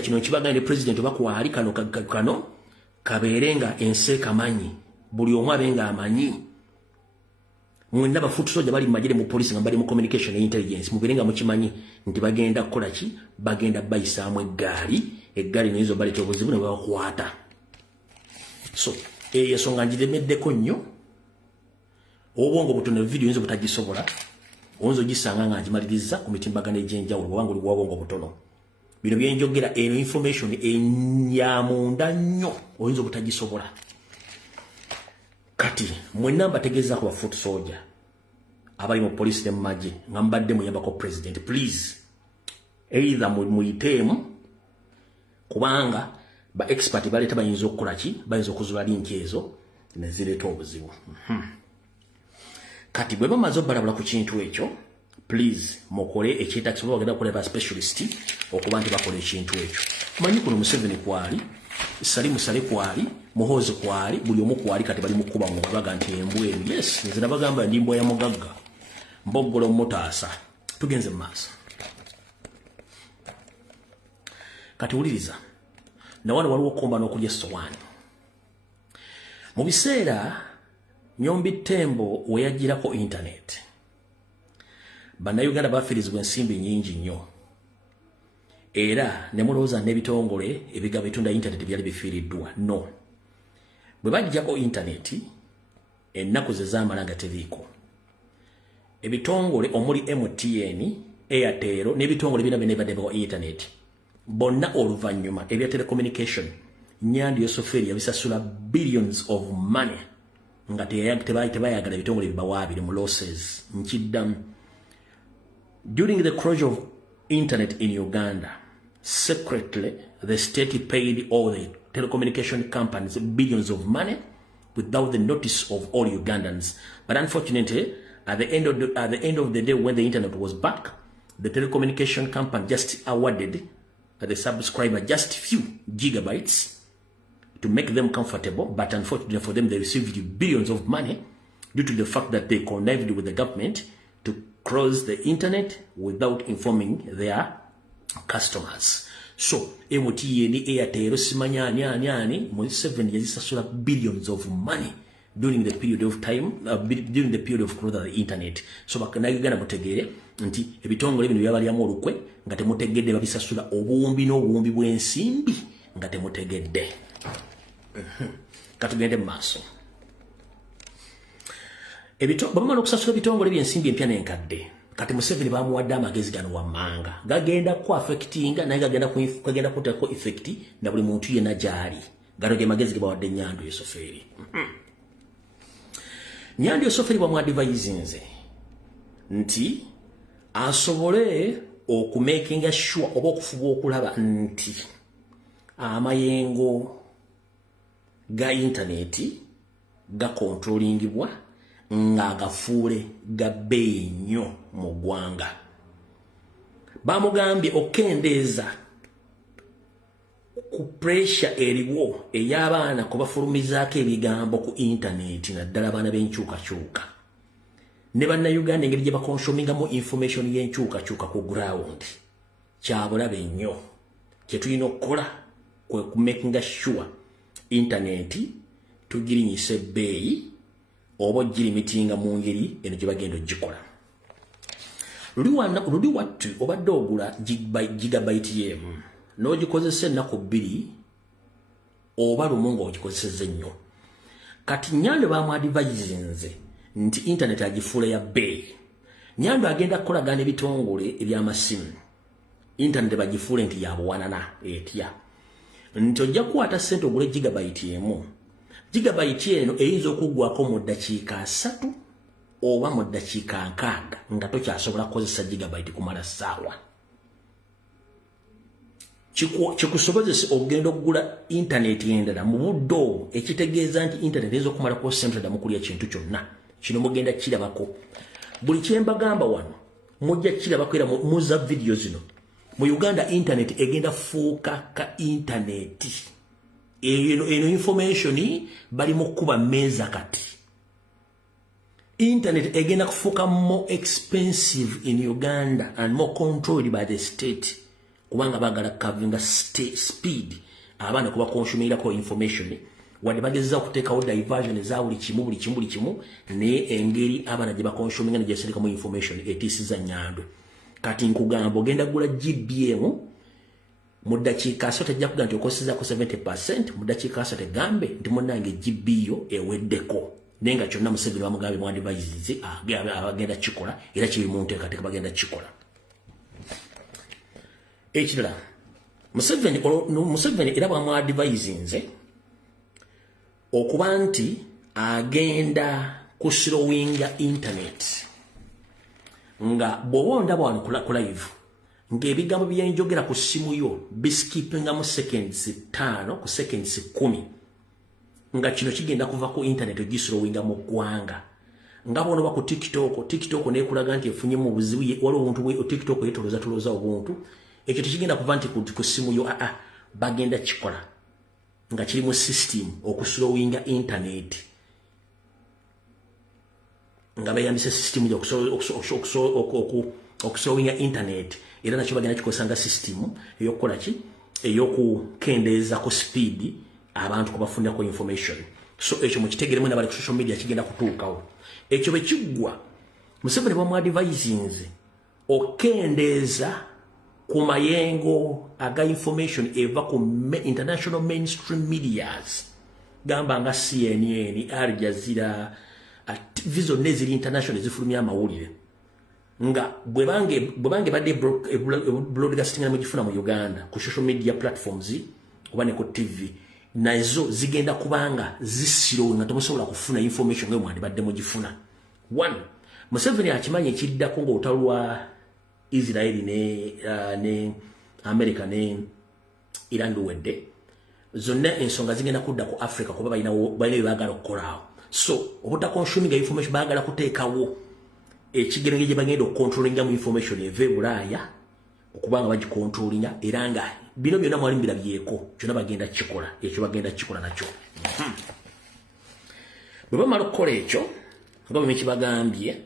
kino kibagane ne president bakwali kano kaberenga enseka manyi buli omu abenga amanyi mwenda bafutu soja bali majire mu police nga bali mu communication and intelligence mubirenga mukimanyi nti bagenda kukola ki bagenda bayisamu eggali nizo bali tobuzibu ne bakwata so yesonga njiremeddeko nnyo obwongo butono video nzo butagisobola onzo gisanga nga njimaliriza ku mitimbagano egy'enjawulo wangu oli bwabongo butono bino byenjogera eno information enyamunda nnyo oyinza obutagisobola kati mwenna mbategeeza ku bafutu soja abali mu police ne maji nga mbadde muyambako president please either muyiteemu kubanga ba expert baleta bayinza okukola ki bayinza okuzula linki ezo ne zireeta obuzibu kati bwe bamaze obalabula ku kintu ekyo please mukole ekyetakisobola bagenda kukola specialist okuba nti bakola ekintu ekyo manyi kuno Museveni kwali Salimu Sale kwali Muhoozi kwali buli omu kwali kati bali mukuba mu baga nti embweru yes nzina bagamba ndi mbwa ya mugagga mboggolo mutaasa tugenze maaso kati uliriza na wano waliwo komba n'okulya essowaani mu biseera Nyombi Tembo we yagirako internet bannayuganda bafiirizibwa ensimbi nnyingi nnyo era ne mulowooza n'ebitongole ebigaba bitunda internet byali bifiiriddwa no bwe baggyako internet ennaku ze zaamala nga teriiko ebitongole omuli MTN Airtel n'ebitongole bina byonna ebibadde biko internet bonna oluvannyuma ebya telecommunication Nyandi Yosoferi yabisasula billions of money nga tebayagala ebitongole bibawaabire mu losses nkiddamu during the closure of internet in Uganda secretly the state paid all the telecommunication companies billions of money without the notice of all Ugandans but unfortunately at the end of the day when the internet was back the telecommunication company just awarded the subscriber just few gigabytes to make them comfortable, but unfortunately for them, they received billions of money due to the fact that they connived with the government to close the internet without informing their customers. So, MTN, Airtel, Simanyani, Museveni yazisasula billions of money during the period of time, during the period of closure of the internet. So, bakanayugana mutegere nti ebitongole bino byabaliamu olukwe nga temutegedde babisasula obuwumbi n'obuwumbi bw'ensimbi nga temutegedde. Katugende maaso bamala okusasula ebitongole by'ensimbi empya n'enkadde kati Museveni bamuwadde amagezi gano wammanga gagenda ku affectinga naye gagenda kutako effect na buli muntu yenna gy'ali gano ge magezi ge bawadde Nyando Yosoferi Nyando Yosoferi bamwadvisinze nti asobole okumakinga sure oba okufuba okulaba nti amayengo ga interneti ga controllingibwa nga gafuule ga bbeeyi nnyo mu ggwanga bamugambye okendeeza ku pressure eriwo ey'abaana kubafulumizaako ebigambo ku interneti naddala abaana b'enkyukakyuka ne bannayuganda engeri gye bakonsumingamu information y'enkyukakyuka ku ground kyabulabe nnyo kye tulina okukola kwe kumakinga sure interneti tugirinyisa ebbeeyi oba ogirimitinga mu ngeri eno gye bagenda ogikola luli wattu obadde ogula gigabyte y'emu n'ogikozesa ennaku 2 oba lumu ng'ogikozesezza ennyo kati Nyando bamwadvisinze nti internet agifuula ya bbeeyi Nyando agenda kukolagana ebitongole eby'amasimu internet bagifuule nti yabuwanana etya nti ojja kukwata ssente ogule gigabyte emu gigabyte eno eyinza okuggwako mu ddakiika 3 oba mu ddakiika 6 nga tokyasobola kukozesa gigabyte kumala ssaawa kikusobozesa okugenda okugula intaneti endala mu budde obwo ekitegeeza nti intaneti eyinza okumala kusentrada mukulya kintu kyonna kino mugenda kirabako buli kyembagamba wano mujja kirabako era muza video zino mu Uganda internet egenda fuuka ka internet eno information bali mu kuba meza kati internet egenda kufuuka more expensive in Uganda and more controlled by the state kubanga bagala kavinga speed abaana kuba consumirako information wadde bagezza okuteekawo diversion eza buli kimu naye engeri abaana gye baconsuminga ne gyeserekamu information etiisiza nnyandwe. Kati nkugamba ogenda gula GBM mu ddakiika asatu ejja kuga nti okosezzaako 70%, mu ddakiika asatu egambe nti munnange GByo eweddeko. Naye nga kyonna Museveni bamugambye mu advises abagenda kikola era kiri mu nteekateeka bagenda kikola. Ekirala Museveni era bwamu advisinze okuba nti agenda kuslowinga internet nga bw'obonda bwano ku live ng'ebigambo byenjogera ku ssimu yo biskipinga mu seconds 5 ku seconds 10 nga kino kigenda kuva ku internet ogislowinga mu ggwanga nga bono ba ku TikTok nekulaga nti efunye mu buzibu waliwo omuntu we TikTok yetoloza obuntu ekyo tekigenda kuva nti ku ssimu yo bagenda kikola nga kiri mu system okuslowinga internet nga bayambisa system ya okuslowinga internet era nakyo bagenda kikozesa system eyokukola ki eyokukendeeza ku speed abantu kubafunirako information. So ekyo mukitegeremu n'abali ku social media kigenda kutuukawo. Ekyo bwe kiggwa Museveni bamu advisinze okendeeza ku mayengo aga information eva ku international mainstream medias gamba nga CNN, Al Jazeera, Vision neziri international zifulumya amawulire nga bwebange badde broadcasting na mugifuna mu Uganda ku social media platforms oba ne ku TV nazo zigenda kubanga zisiro nga tomusobola kufuna information ngayo mwandi badde mugifuna. 1 Museveni akimanye ekiddako ng'otalwa Israeli ne America ne Iran luwedde zonna ensonga zigenda kudda ku Africa kuba balina bagala okukolaawo. So obutakonsuminga information bagala kuteekawo ekigerenge gye bagenda okukontrolinga mu information eve Bulaaya okubanga bagikontrolinga era nga bino byonna mwali mbirabyeko kyonna bagenda kikola ekyo bagenda kikola nakyo. Bwe bamala okukola ekyo nga bwe kibagambye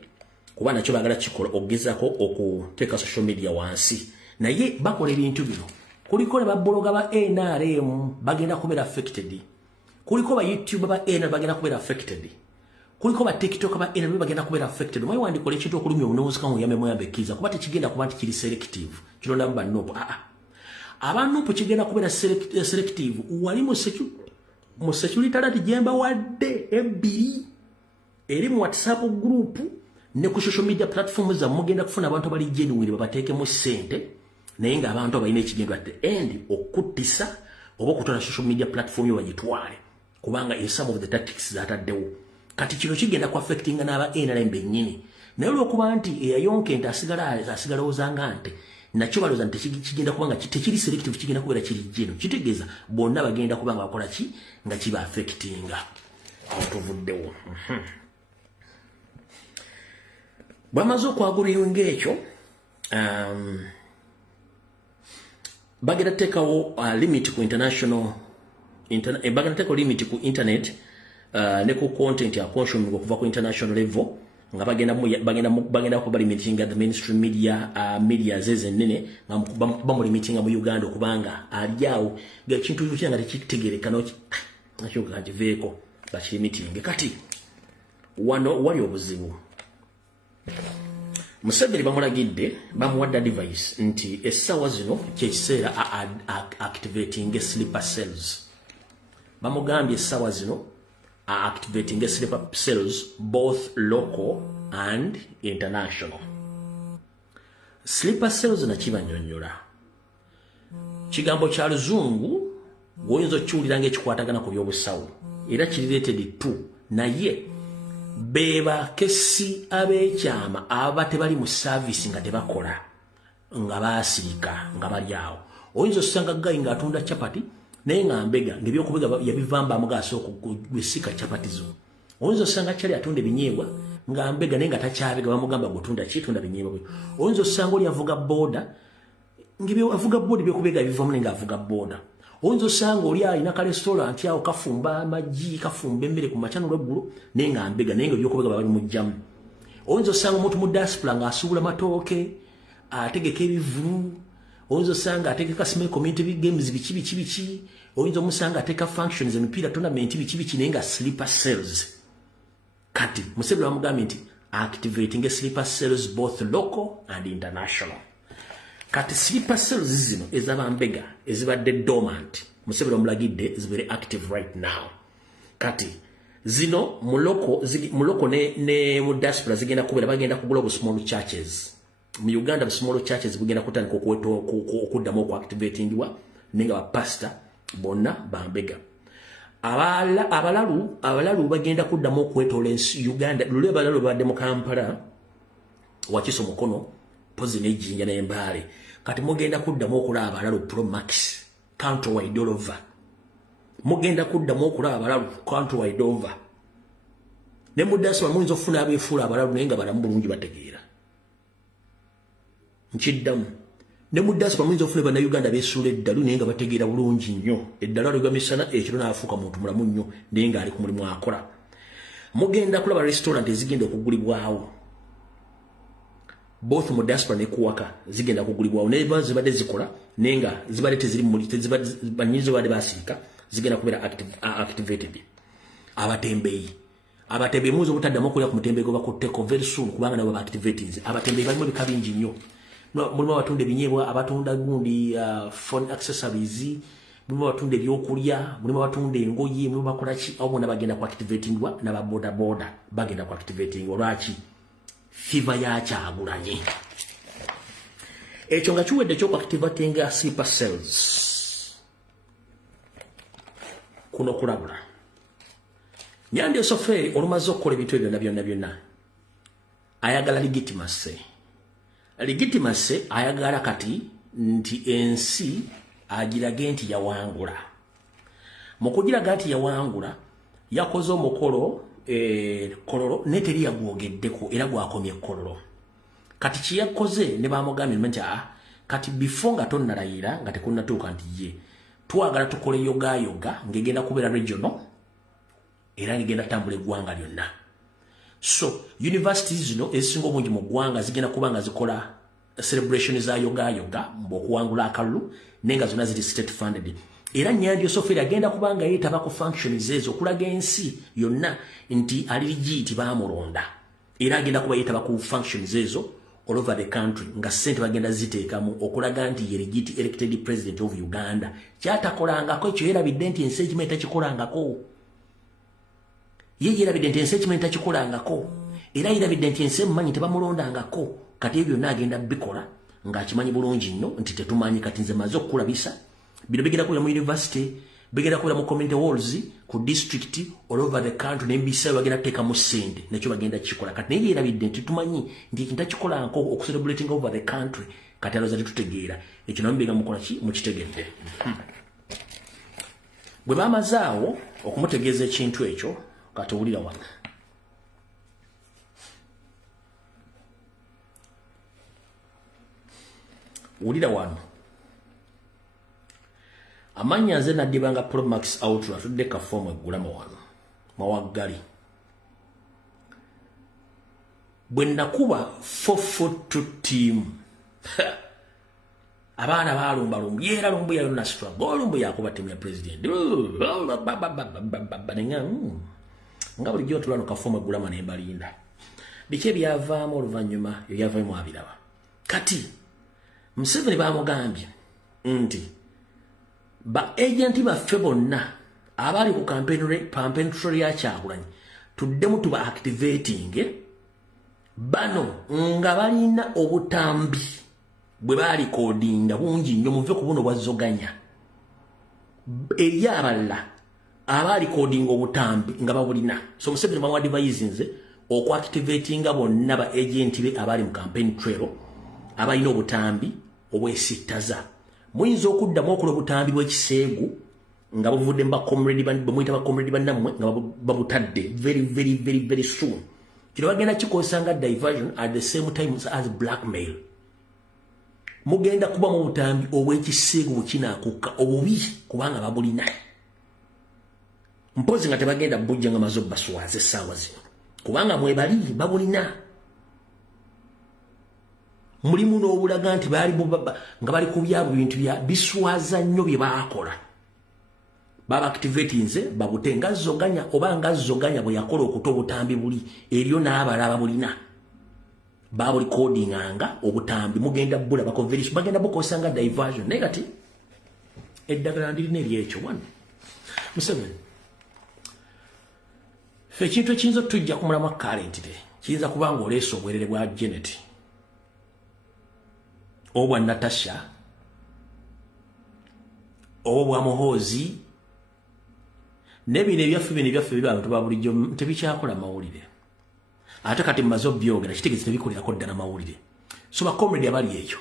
kuba nakyo bagala kikola okugezaako okuteeka social media wansi naye bakola ebintu bino. Kuliko ne babloga ba NRM bagenda kubeera affected, kuliko ba YouTube ba NRM bagenda kubeera affected, kuliko ba TikTok ba NRM bagenda kubeera affected. Mwayi wandikola ekintu okulumya obunowooza muyambe muyambekiza kuba tekigenda kuba nti kiri selective kironda mu bannopo. Abannopo kigenda kubeera selective. Wali mu security talent jemba wadde ebbiri eri mu WhatsApp group ne ku social media platforms za mugenda kufuna abantu bali genuine babateekemu ssente naye nga abantu abalina ekigendo at the end okuttisa oba okutola social media platform yo bagitwale kubanga in some of the tactics zataddewo. Kati kino kigenda ku affectinga n'aba NRM bennyini naye olw'okuba nti eyayonka ente asigalawoza nga nte nakyo balooza nti kigenda kubanga tekiri selective kigenda kubeera kiri geno kitegeeza bonna bagenda kubanga bakola ki nga kiba affectinga awo tuvuddewo. Bwamaze okwagulirwa ekyo bagenda teekawo limit ku bagenda teekawo limit ku internet ne ku content ya consuming okuva ku international level nga bagenda kuba limitinga the mainstream media zezennene nga bamulimitinga mu Uganda okubanga aliawo ekintu kyanga tekitegereka nakyo kakiveeko bakilimitinge. Kati wano wali obuzibu. Museveni bamulagidde bamuwadde advice nti essaawa zino kyekiseera activating sleeper cells. Bamugambye essaawa zino activating sleeper cells both local and international. Sleeper cells nakibanyonnyola kigambo kya luzungu gwoyinza okiwulira ng'ekikwatagana ku by'obusawo era kiri related to naye beba kesi abekyama aba tebali mu service nga tebakola nga basirika nga bali awo. Oyinza osanga gayi nga atunda chapati naye nga mbega ngebyokubega yabivamba amugaso okugwisika chapati zo. Oyinza osanga kyali atunda ebinyeebwa nga mbega naye nga takyabega bamugamba gutunda kitunda binyeebwa. Oyinza osanga oli avuga boda ngibyo avuga boda byokubega bivamu nga avuga boda. Oyinza osanga oli alina ka restaurant awo kafumba amagi kafumba emmere ku machano lw'eggulu naye nga mbega naye nga byokubega bali mu jjamu. Oyinza osanga omuntu mu diaspora ng'asuubula matooke ategeka ebivulu. oyinza osanga ateekeka small community games biki oyinza omusanga ateeka functions emipiira tournament biki naye nga sleeper cells kati Museveni bamugambye nti activating sleeper cells both local and international kati sleeper cells zino ezabambega ezibadde dormant Museveni omulagidde zibeere active right now kati zino muloko ne mu diaspora zigenda kubeera bagenda kugula bu small churches mu Uganda bu small churches bugenda kutandika okuddamu okuactivatingibwa nenga bapastor bonna bambega abalalu bagenda kuddamu okwetoola Uganda lule abalalu badde mu Kampala wakiso mukono pozi n'ejjinja n'embaale kati mugenda kuddamu okulaba abalalu Pro Max countrywide all over mugenda kuddamu okulaba abalalu countrywide over ne mu diaspora muyinza okufuna abeefuula abalalu naye nga balamu bulungi bategeera nkiddamu ne mu diaspora muyinza okufuna bannayuganda beesuula eddalu naye nga bategeera bulungi nnyo eddalu aligwa misana ekiro n'afuuka muntu mulamu nnyo naye nga ali ku mulimu akola mugenda kulaba restaurant ezigenda okugulibwawo both mu diaspora ne kuwaka zigenda kugulibwawo naye zibadde zikola naye nga zibadde teziri banyinza badde basiika zigenda kubeera activated abatembeeyi muyinza obutaddamu okulya ku mutembeeyi gwe bakutteko very soon kubanga nabo ba-activated abatembeeyi balimu ebika bingi nnyo mulimu abatunda ebinyeebwa abatunda gundi phone accessories mulimu abatunda ebyokulya mulimu abatunda engoye mulimu bakolaki abo bonna bagenda kuactivatingwa n'ababodaboda bagenda kuactivating olwaki fiva yakyagulanye ekyo nga kiwedde ekyokuactivatinga sleeper cells kuno kulabula Nyandi Osoferi olumaze okukola ebintu ebyo byonna ayagala legitimacy ayagala kati nti ensi agirage nti yawangula mu kugiraga nti yawangula yakoze omukolo kololo neteri yagwogeddeko era gwakomye kololo kati kiyakoze ne bamugambye nti kati before nga tonnalayira nga tekunnatuuka nti ye twagala tukole yoga ngegenda kubeera regional era ngegenda tambula eggwanga lyonna so universities zino ezisinga obungi mu ggwanga zigenda kuba nga zikola celebration za yoga okuwangula akalulu nenga zonna ziri state funded era Nyandi Osoferi agenda kubanga yeetaba ku functions ezo okulaga ensi yonna nti ali ligiti bamulonda era agenda kuba yeetaba ku functions ezo all over the country nga sente bagenda ziteekamu okulaga nti ye ligiti elected president of Uganda kyatakolangako ekyo yerabidde nti ensi ekimanyi takikolangako yerabidde nti ensi ekimanyi takikolangako era yerabidde nti ensi emumanyi tebamulondangako kati ebyo byonna agenda bikola ng'akimanyi bulungi nnyo nti tetumanyi kati nze maze okukulabisa bino bigenda kubira mu university bigenda kubira mu community halls ku district all over the country n'embisa bagenda kuteekamu ssente nakyo bagenda kikola kati naye yerabidde nti tumanyi nti ekintu takikolanko okucelebrating over the country kati aloza tetutegeera ekyo nabo mbiga mukola ki mukitegedde bwe bamazaawo okumutegeeza ekintu ekyo kati owulira wano amanya nze naddibanga Pro Max Outro atudde kafomu eggulama wano mawaggali bwe nakuba 442 team abaana balumbalumba yeera lumbu yayo nasitwa golumbu yakuba timu ya president nga bulijjo tulano kafomu eggulama nembalinda biki ebyavaamu oluvannyuma ebyavaamu abiraba kati Museveni bamugambye nti ba agenti baffe bonna abali ku campaign trail ya Kyagulanyi tuddemu tuba activating bano nga balina obutambi bwe bali kodinga bungi nnyo muve ku buno bwazoganya eri abalala abali kodinga obutambi nga babulina so Museveni bamwa advise nze okwaactivatinga bonna ba agenti be abali mu campaign trail abalina obutambi obwesittaza muyinza okuddamu okola obutambi bw'ekiseegu nga buvudde bamuyita bakomredi bannammwe nga babutadde very soon kino bagenda kikozesa nga diversion at the same time as blackmail mugenda kuba mu butambi obw'ekiseegu bwekinaakuka obubi kubanga babulina mpozi nga tebagenda bujja nga maze obbaswaza essaawa zino kubanga mwebali babulina mulimu n'obulaga nti baali nga bali ku byabo bintu bya biswaza nnyo bye baakola baba activatinze babute ngazoganya oba ngazoganya bwe yakola okuta obutambi buli eryo n'abalaba bulina babuli coding anga obutambi mugenda bula bakonverisha bagenda bukosanga diversion negati eddagala ndirine lyekyo one Museveni fe kintu ekinza tujja kumulamu current de kiyinza kubanga oleesa obwerere bwa Janet obwa Natasha obwa Muhoozi nebino ebyaffe biri abantu babulijjo tebikyakola mawulire ate kati mmaze obyogera kitegezi tebikolerako ddala mawulire so bakomredi abali ekyo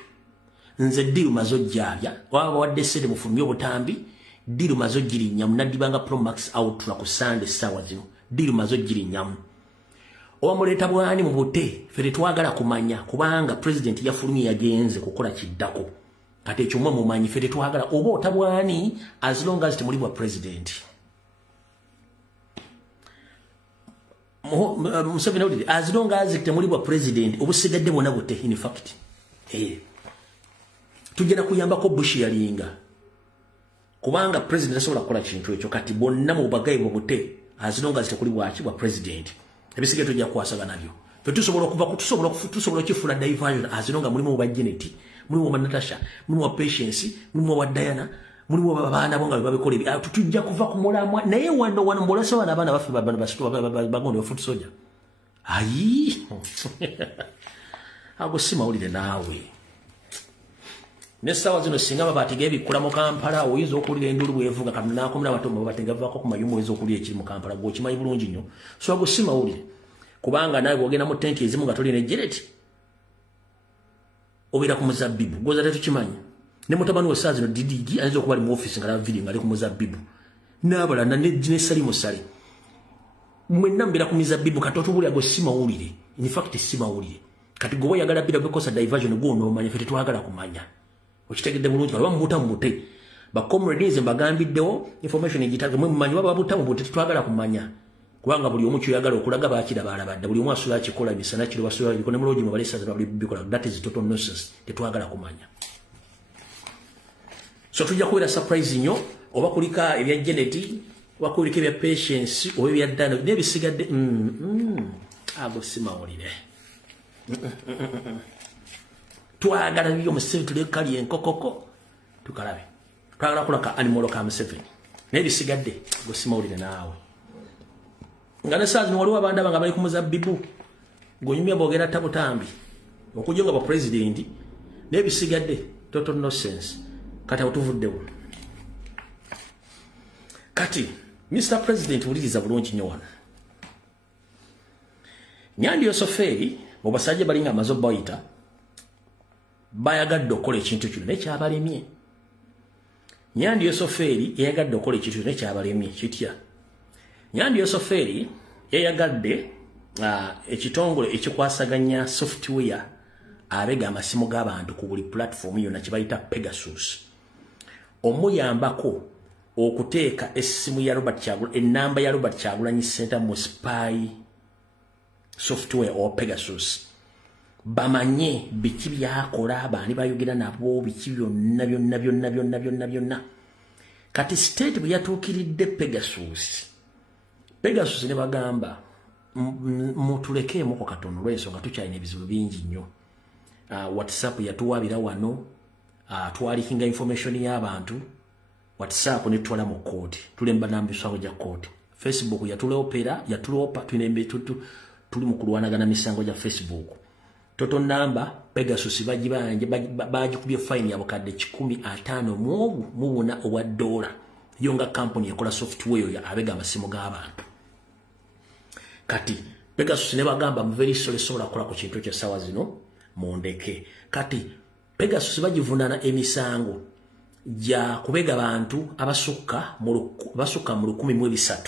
nze ddiru maze ojjabya waba wadde sede mufulumye obutambi ddiru maze ogirinnya munaddibanga Promax outula ku Sunday ssaawa zino ddiru maze ogirinyamu oba muleeta bwani mu bute ffe tetwagala kumanya kubanga president yafulumye yagenze kukola kiddako kati ekyo mwe mumanyi ffe tetwagala oba otabwani as long as temuli bwa president Museveni as long as temuli bwa president obusigadde bwona bute in fact tujja kuyambako Bush yalinga kubanga president asobola kukola kintu ekyo kati bonna mu bagayi bwobute as long as tekuli bwaki bwa president ebisigaye tujja kwasaga nabyo fe tusobola okuva tusobola okifula diversion as long as mulimu bwa Janet mulimu bwa Natasha mulimu bwa Patience mulimu bwa Diana mulimu bwa baana bonga babikola tujja kuva ku mulamwa naye wano mbolesa wana abaana baffe bagondo foot soldier ayi ago simawulire naawe Nessawa zino singa babatege ebikula mu Kampala oyinza okulira endulu bwevuga kati nakomera batomo bategavako ku mayumu oyinza okulira ekiri mu Kampala gwo kimanyi bulungi nnyo so ago simawulire kubanga nawe bwogenda mu tenti ezimu nga tolina Janet obera ku muzabbibu goza tetukimanyi ne mutabani we saazi no didigi anzo kuba mu office ngala video ngali ku muzabbibu nabala na ne sali musali mwenna mbira ku muzabbibu katoto buli ago simawulire in fact simawulire kati gobo yagala bira bekosa diversion go no manya fete twagala kumanya okitegedde bulungi baba mubuta mubute ba comrades mbagambiddewo information egitage mwe mumanyi baba babuta mubute twagala kumanya kubanga buli omu kyagala okulaga baakira balabadde buli omu asula kikola misana kiro basula bikone muloji mu balesa za bikola that is total nonsense tetwagala kumanya so tujja kuwera surprise nnyo oba kulika ebya Janet wakulika ebya Patience oba ebya Dana nebisigadde ago simawulire twagala byo Museveni tulekali enkokoko tukalabe twagala kulaka animal ka Museveni nebisigadde go simawulire naawe ngane saazi no waliwo abanda banga bali ku muzabbibu gonyumya bogera tabutambi okujonga ba president nebisigadde total nonsense kata utuvuddewo kati Mr. President uliriza bulungi nnyo wano Nyandi Yosoferi mu basajja balinga amazo bayita bayagadde okola ekintu kino nekyabalemye Nyandi Yosoferi yayagadde okola ekintu nekyabalemye kitya Nyandi Yosoferi yayagadde ekitongole ekikwasaganya software abega amasimu g'abantu ku buli platform yonna kibayita Pegasus omuyambako okuteeka essimu ya Robert Kyagulanyi enamba ya Robert Kyagulanyi Center mu spy software o Pegasus bamanye biki byakola bani bayogera nabo biki byonna kati state bwe yatuukiridde Pegasus ne bagamba mutulekeemu ko katono lw'ensonga tukyalina ebizibu bingi nnyo WhatsApp yatuwabira wano twalikinga information y'abantu WhatsApp ne twala mu code tulemba nambiswaho ja code Facebook yatulopa tunembe tuli mu kulwanagana misango ja Facebook toto namba Pegasus bagibanje bagikubye fine ya bukadde 150 mubuna owa $1 yonga company ekola software ya abega amasimu g'abantu kati Pegasus ne bagamba very sorry sola kola ku kintu kya sawa zino mondeke kati Pegasus bagivunana emisango ja kubega bantu abasukka mu 1300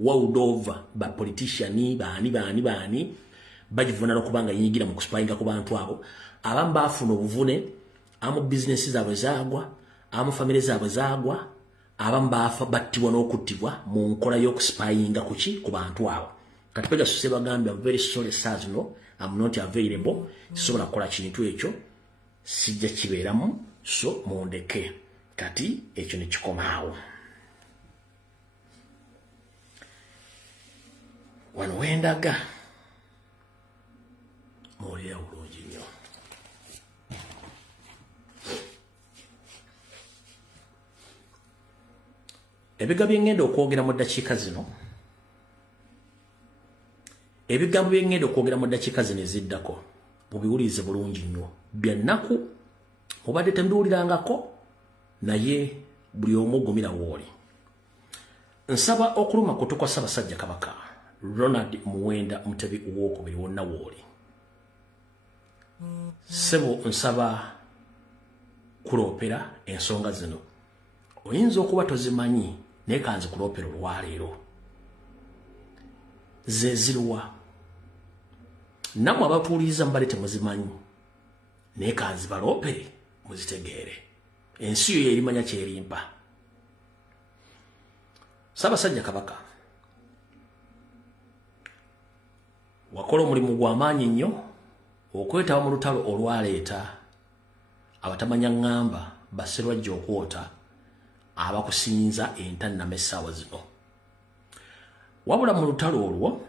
world over ba politician bani bagivunana kubanga yinyigira mu kuspyinga ku bantu abo abamu bafuna obuvune amu business zaabwe zaagwa amu family zaabwe zaagwa abamu bafa battibwa n'okuttibwa mu nkola y'okuspyinga kuki ku bantu abo kati Pegasus bagambye very sorry sir no I'm not available sobola kola kintu ekyo sijja kibeeramu so mundeke kati ekyo ne kikomaawo. Wano wendaga muwulira bulungi nnyo. Ebigambo bye ngenda okwogera mu ddakiika zino, ebigambo bye ngenda okwogera mu ddakiika zino eziddako mubiwulirize bulungi nnyo. Bya nnaku mubadde temubiwulirangako, naye buli omu gumira wooli. Nsaba okuluma kutuka Ssaabasajja Kabaka Ronald Muwenda Mutebi owookubiri wonna wooli. Sebo nsaba kuloopera ensonga zino. Oyinza okuba tozimanyi naye kanze kuloopera olwaleero. Ze ziruwa? Nammwe abatuwuliriza mubadde temuzimanyi naye kanze baloopere muzitegeere. Ensi yo yerimanya kyerimpa. Ssaabasajja Kabaka wakola omulimu gw'amaanyi nnyo okwetaba mu lutalo olwaleeta abatamanya ŋŋamba Basserwajja okwota abakusinza entannama essaawa zino. Wabula mu lutalo olwo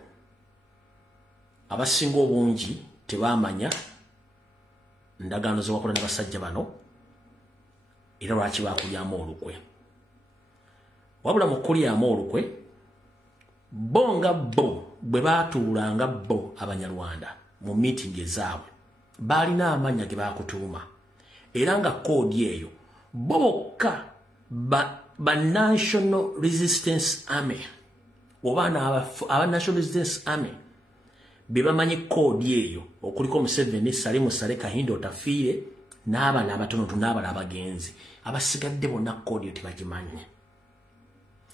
abasinga obungi tebaamanya ndagaano ze wakola n'abasajja bano era lwaki baakulyamu olukwe. Wabula mu kulyamu olukwe bo nga bo bwe baatuulanga bo Abanyarwanda mu miitingi ezaabwe baalina amanya ge baakutuuma era nga koodi eyo bo bokka ba National Resistance Army oba aba National Resistance Army be bamanyi koodi eyo okuliko Museveni, Salimu Sale, Kahindo Tafiire n'abana abatonoto n'abala abagenzi. Abasigadde bonna koodi eyo tebagimanyi.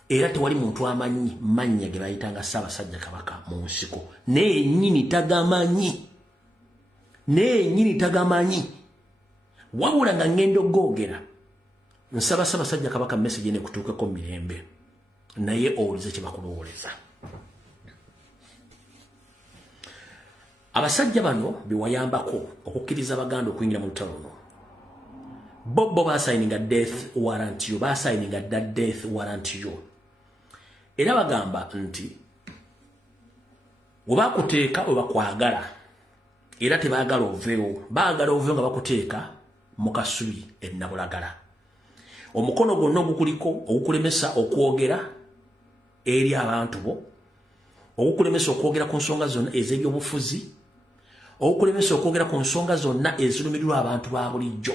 Era tewali muntu amanyi mannya ge bayitanga Ssaabasajja Kabaka mu nsiko. Nennyini tagamanyi. Wabula nga ngendo googera nsaba Ssaabasajja Kabaka message ne kutuukeko mirembe naye owulize kye bakulowooleza. Abasajja bano bewayambako okukkiriza Abaganda okuyingira mu lutalo luno. Bo baasayininga death warrant yo, baasayininga death warrant yo. Era bagamba nti webakuteeka we bakwagala era tebaagala oveewo, baagala oveewo nga bakuteeka mu kasubi ennabulagala. Omukono gwonna ogukuliko ogukulemesa okwogera eri abantu bo, ogukulemesa okwogera ku nsonga zonna ez'ebyobufuzi, ogukulemesa okwogera ku nsonga zonna ezirumirirwa abantu ba bulijjo,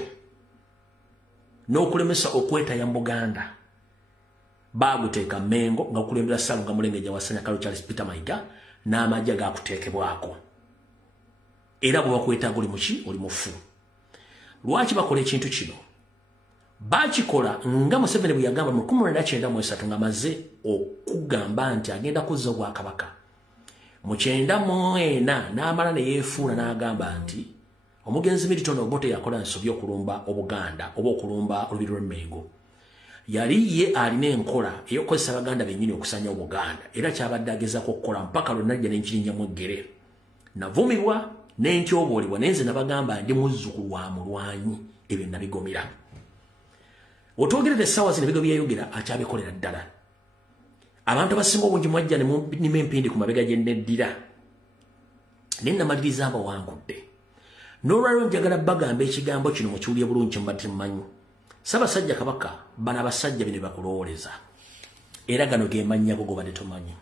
n'okulemesa okwetaya mu Buganda, baaguteeka Mengo nga okulembera Ssalonga Mulengeja Wasanya Kalo Charles Peter Mayiga n'amajja gaakuteekebwako. Era bwe bakwetaaga oli muki oli mufu. Lwaki bakola ekintu kino? Bakikola nga Museveni bwe yagamba mu 1993 nga maze okugamba nti agenda kuzza Obwakabaka. Mu 1994 n'amala ne yeefuula n'agamba nti omugenzi Milton Obote yakola ensobi okulumba Obuganda oba okulumba olubiri lw'Emmengo. Yali ye alina enkola ey'okukozesa Abaganda bennyini okusanya Obuganda era kyabadde agezaako okukola mpaka lwe najja n'enkirinnya eggere. Navumibwa n'entyoboolebwa naye nze nabagamba ndi muzzukulu wa mulwanyi, ebyo nabigomera. Otwogerera essaawa zino ebigo byeyogera akyabikolera ddala. Abantu abasinga obungi mwajja ne munima empindi ku mabega gye neddira. Naye namaliriza abawangudde. N'olwaliro njagala bagamba ekigambo kino mukiwulire bulungi kye mubadde temumanyi. Ssaabasajja Kabaka bano abasajja bino bakulowooleza. Era gano ge mannya go gobadde tomanyi.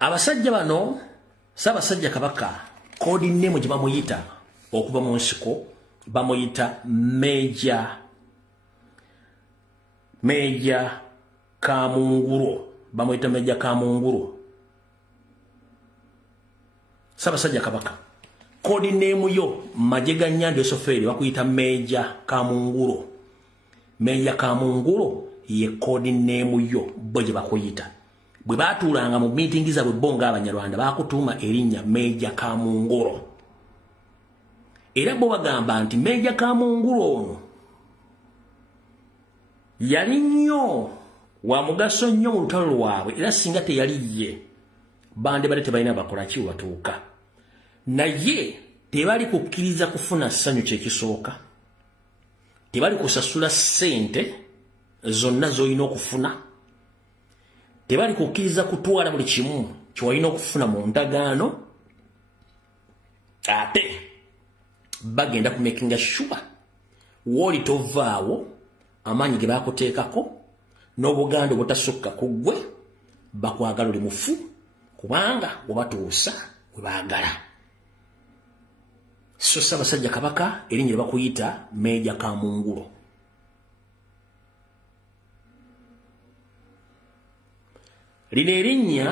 Abasajja bano Ssaabasajja Kabaka koodi nnemu gye bamuyita okuva mu nsiko bamuyita Meja Kamunguro. Bamuyita Meja Kamunguro. Ssaabasajja Kabaka koodi nnemu yo Majje ga Nnyanja Esofeeri bakuyita Meja Kamunguro. Meja Kamunguro ye koodi nnemu yo bo gye bakuyita. Bwe baatuulanga mu miitingi zaabwe bo ng'Abanyarwanda baakutuuma erinnya Meja Kamunguro. Era bo bagamba nti Meja Kamunguro ono yali nnyo wa mugaso nnyo mu lutalo lwabwe era singa teyali ye bande bale tebalina bakola ki watuuka naye tebali kukkiriza kufuna ssanyu kyekisooka tebali kusasula ssente zonna z'olina okufuna tebali kukkiriza kutwala buli kimu kyewalina okufuna mu ndagaano ate bagenda kumakinga sure woli tovaawo amaanyi ge baakuteekako n'obuganda obutasukka ku ggwe bakwagala oli mufu kubanga webatuusa we baagala so Ssaabasajja Kabaka erinnya lye bakuyita Meeja Kamungulo lino erinnya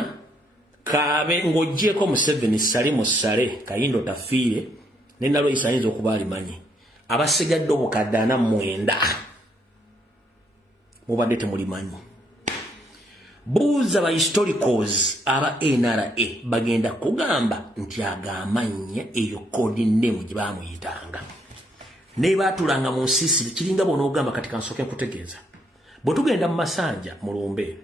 kaabe ng'oggyeko Museveni ssale mu ssale Kayindo tafiire ne Nalweyisa ayinza okuba alimanyi abasigadde obukadde 49 mubadde temulimanyi buuza ba historicals aba NRA bagenda kugamba nti agamanya eyo kodi name gye bamuyitanga ne batulanga mu nsisiri kiringa bono ogamba kati kansoke nkutegeeza bwe tugenda mu Masanja mu Lumbe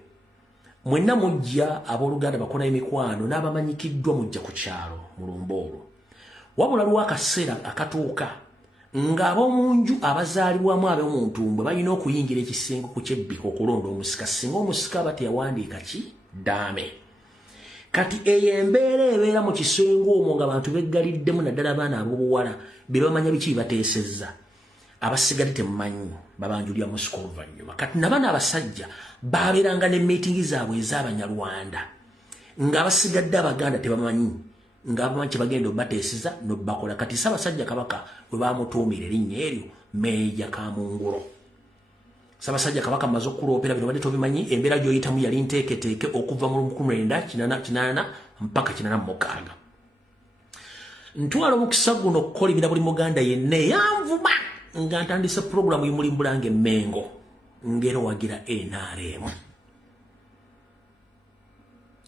mwenna mujja abooluganda bakola emikwano n'abamanyikiddwa mujja ku kyalo mu Lumbe olwo wabula lw'akaseera akatuuka ng'ab'omunju abazaalibwamu ab'omuntu mbwe balina okuyingira ekisengo ku kyebbika okulonda omusika singa omusika aba teyawandiika ki daame kati eyo embeera ebeera mu kisengo omwo ng'abantu beggaliddemu naddala abaana ab'obuwala bye bamanya biki bibateesezza abasigadde temumanyi babanjulira musika oluvannyuma kati nabana abasajja baabeeranga ne meetingi zaabwe ez'Abanyarwanda ng'abasigadde Abaganda tebamanyi ng'abamanyi kye bagenda obateeseza n'obakola kati Ssaabasajja Kabaka bwe baamutuumira erinnya eryo Meeja Kamungulo Ssaabasajja Kabaka amaze okuloopera bino badde tobimanyi embeera gy'oyitamu yali nteeketeeke okuva mu 1980 mpaka 86 ntwala omukisa guno okukolimira buli Muganda yenna eyanvuma nga ntandise puroguramu y'Mulimbulanga Emmengo ngero wagira NRM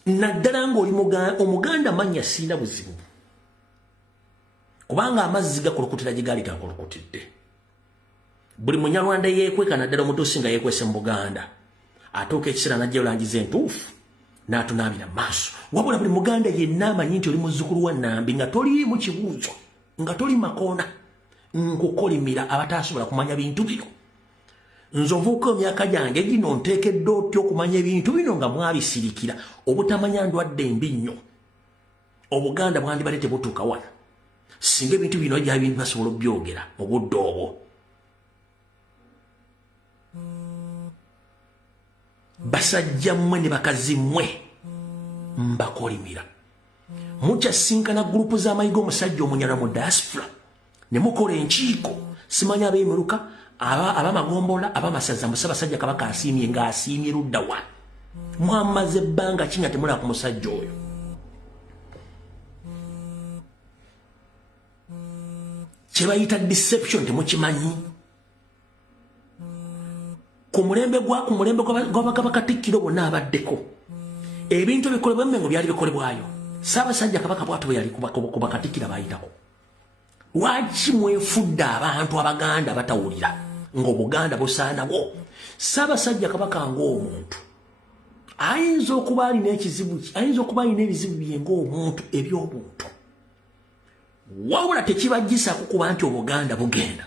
naddala ng'oli Omuganda manya sina buzibu kubanga amazzi gakulukutira gye gaali gakulukutidde buli Munyarwanda yeekweka naddala omutuusi nga yeekwese mu Buganda atuuka ekiseera najja olangiza entuufu n'atunaabira maaso wabula buli Muganda yenna amanyi nti oli muzzukulu wa Nambi nga toliimu kibuuzo nga toli makoona nkukolimira abatasobola kumanya bintu bino nzovuuka emyaka gyange gino nteekedde otya okumanya ebintu bino nga mwabisirikira obutamanya ndwadde embi nnyo Obuganda bwandibadde tebutuuka wano singa ebintu bino gyali bintu basobola obyogera mu budde obwo basajja mmwe ne bakazi mmwe mbakolimira mukyasinkana gurupu z'amayiga omusajja omunyala mu diaspora ne mukola enkiiko simanya abeemiruka abamagombola abamasaza mu Ssaabasajja Kabaka asiimye ng'asiimye ludda wa mwamaze ebbanga ki nga temulaba ku musajja oyo kye bayita deception temukimanyi ku mulembe gw'Abakatikkiro bonna abaddeko ebintu ebikolebwa Emmengo byali bikolebwayo Ssaabasajja Kabaka bw'atyo bwe yali ku Bakatikkiro abayitako lwaki mwefudde abantu Abaganda batawulira ng'Obuganda busaanawo Ssaabasajja Kabaka ng'omuntu ayinza okuba alina ekizibu ayinza okuba alina ebizibu bye ng'omuntu eby'obuntu wabula tekibajjisa kukuba nti Obuganda bugenda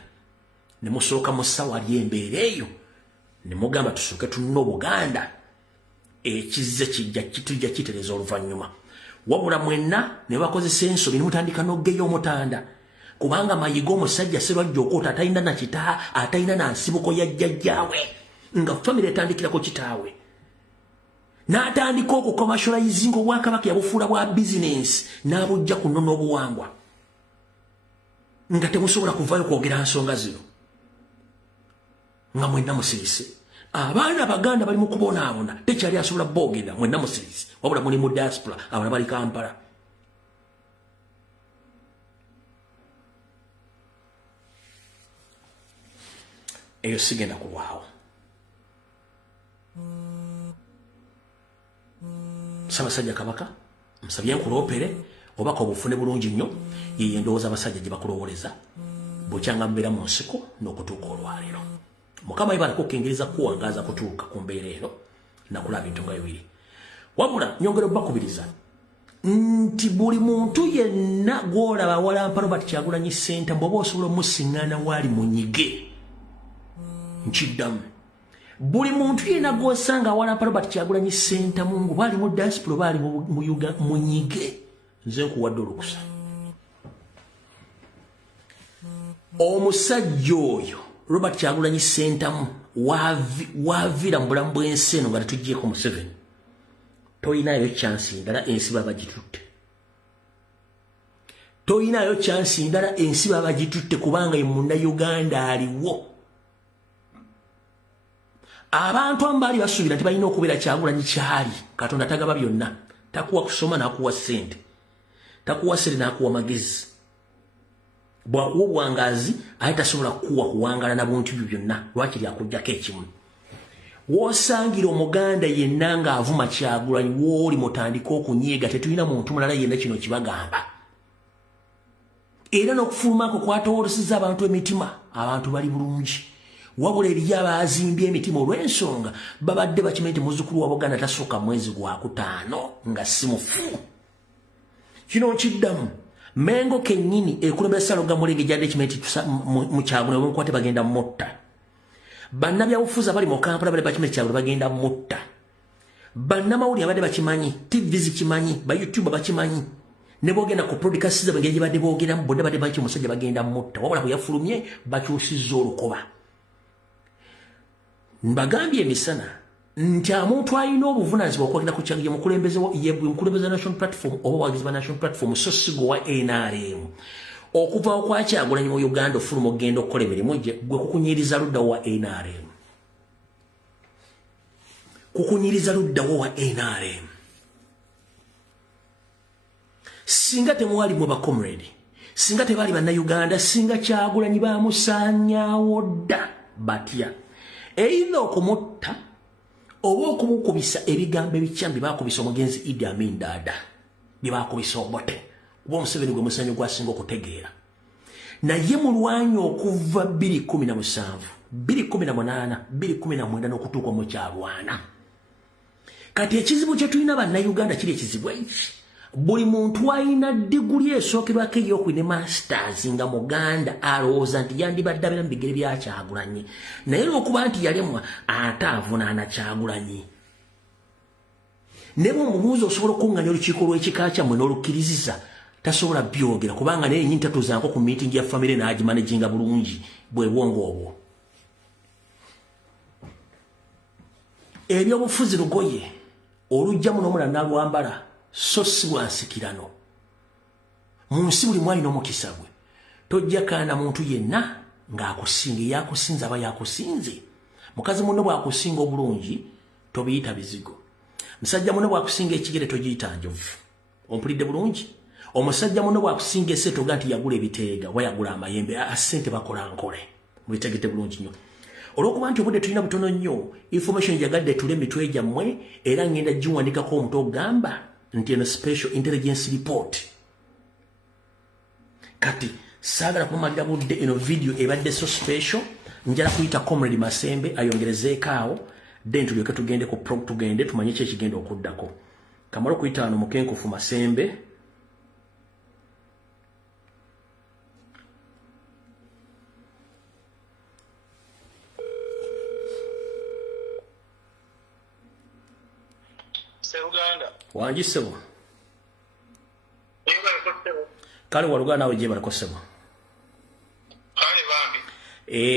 ne musooka mu ssawa ly'embeera eyo ne mugamba tusooke tunna Obuganda ekizze kijja kitereza oluvannyuma wabula mwenna ne bakozesa ensobi ne mutandika n'oggeyo omutanda kubanga mayiga omusajja Sserwajja Okoota atalina na kita atalina na nsibuko ya jjajjaawe nga famire etandikirako kitaawe n'atandika okukomasholayinga Obwakabaka yabufuula bwa bizinensi n'abujja ku nnono obuwangwa nga temusobola kuvaayo kwogera nsonga zino nga mwenna musirise abaana Abaganda bali mu kubonaabona tekyali asobola boogera mwenna musirise wabula muli mu diaspora abala bali Kampala eyo sigenda kulwawo Ssaabasajja Kabaka nsabye nkuloopere obaka obufune bulungi nnyo ye endowooza abasajja gye bakulowoleza bukyanga mubeera mu nsiko n'okutuuka olwaleero Mukama yebala kukingiriza kuwangaaza kutuuka ku mbeera eno nakulaba bintu nga bibiri wabula nyongera obbakubiriza nti buli muntu yenna gwolaba Walampa Robert Kyagulanyi Center bw'oba osobola omusiŋŋaana waali munyige nkiddamu buli muntu yenna gw'osanga Walampa Robert Kyagulanyi Center mungu baali mu diaspora baali munyige nze nkuwadde olukusa omusajja oyo Robert Kyagulanyi Center waavira mu bulamu bw'ensi eno nga tetugyeko Museveni toyinayo chance ndala ensi baba gitutte toyinayo chance ndala ensi baba gitutte kubanga munda Uganda aliwo abantu ambali basubira tibalina okubeera Kyagulanyi kyali Katonda tagaba byonna takuwa kusoma nakuwa sente takuwa sere nakuwa magezi bwakuwa bwangazi ayitasobola kuwa kuwangala na buntu byonna lwaki lyakujjako ekimu wosangira omuganda yenna nga avuma Kyagulanyi wooli mutandika okunyiiga tetulina muntu mulala yenna kino kibagamba era n'okufulumako kwatoolesezza abantu emitima abantu bali bulungi wabula eriyo abaazimbye emitima olw'ensonga babadde bakimanyi nti muzzukulu wa Buganda tasooka mwezi gwa kutaano nga si mufu kino nkiddamu Mengo kennyini ekulembera Ssalonga Mulenge gyadde kimanyi nti mu Kyagulanyi bamukwate bagenda mutta bannabyabufuzi bali mu Kampala bali bakimanyi Kyagulanyi bagenda mutta bannamawulire abadde bakimanyi TV zikimanyi ba YouTube bakimanyi ne boogenda ku broadcast ze bangeri badde boogeramu bonna badde bakimanyi musajja bagenda mutta wabula bwe yafulumye bakyusizza olukoba mbagambye emisana nti omuntu alina obuvunaanyizibwa okwogera ku Kyagulanyi mukulembeze National Platform oba wagizi ba National Platform so sigo wa NRM okuva kwa Kyagulanyi mu Uganda ofuluma ogenda okukola emirimu gye gwe kukunyiriza luddawo wa NRM kukunyiriza luddawo wa NRM singa temuwali mu bakomrade singa tebali bannayuganda singa Kyagulanyi bamusaanyaawo dda batya eitha okumutta oba okumukubisa ebigambo ebikyambi bakubisa omugenzi Idi Amin Dada bye bakubisa Obote kuba Museveni gwe musanyu gwasinga okutegeera naye mulwanyi okuva 2017 2018 2019 n'okutuuka mu kyalwana kati ekizibu kye tulina bannayuganda kiri ekizibu eki buli muntu alina diguli esookerwako ey'okuyina masters nga muganda alowooza nti yandibadde abeera mu bigere bya Kyagulanyi naye lw'okuba nti yalemwa ate avunaana Kyagulanyi ne bw'omubuuza osobola okuŋŋanya olukiiko lw'ekika kyammwe n'olukkiriziza tasobola byogera kubanga naye yennyini tatuuzaako ku meeting ya famire n'agimanaginga bulungi bwe bwongo obwo ebyobufuzi lugoye olujjamu n'omulala n'alwambala so si lwansikirano mu nsi buli mwalina omukisa gwe tojja kaana muntu yenna ng'akusinga eyakusinze aba yakusinze mukazi munno bw'akusinga obulungi tobiyita bizigo musajja munno bw'akusinga ekigere togiyita njovu ompulidde bulungi omusajja munno bw'akusinga esse toga nti yagula ebiteega wayagula amayembe asente bakola nkole mubitegete bulungi nnyo olw'okuba nti obudde tulina butono nnyo information jagadde tule emitwe gyammwe era ngenda giwandikako omuntu ogamba nti eno special intelligence report kati saagala kumalira budde eno video ebadde so special njala kuyita Comrade Masembe ayongerezeeko awo then tulyoke tugende ku tugende tumanye ki ekigenda okuddako kamala okuyita wano Mukenkufu Masembe wanjisebo kale waluga nawe gye barakosebo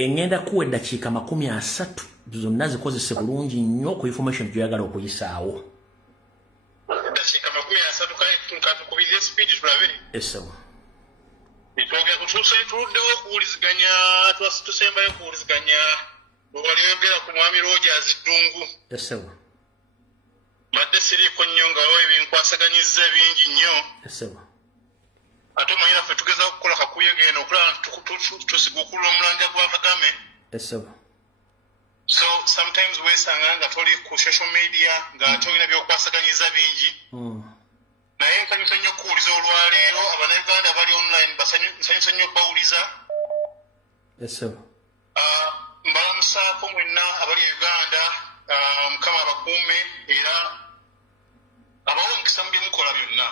ngenda kuwa eddakiika 30 zonna zikozese bulungi nnyo ku information gyoyagala okuyisaawo eddakiika 30 kale tukubirize speed tulabe esebo itwogera kutuusa tuluddewo okuwuliziganya tusembayo okuwuliziganya wali oyogera ku mwami Rogers Ddungu esebo badde siriiko nnyo nga wo ebinkwasaganyizza bingi nnyo esebo ate omanyi naffe tugeza okukola kakuyegeno okulaba tusigukula omulanja gwa Kagame esebo so sometimes weesanga nga toli ku social media nga tolina byokwasaganyiza bingi naye nsanyusa nnyo okuwuliza olwaleero abannayuganda bali online nsanyusa nnyo okubawuliza esebo mbalamusaako mwenna abali e Uganda Mukama abakuume era abawo omukisa mu bye mukola byonna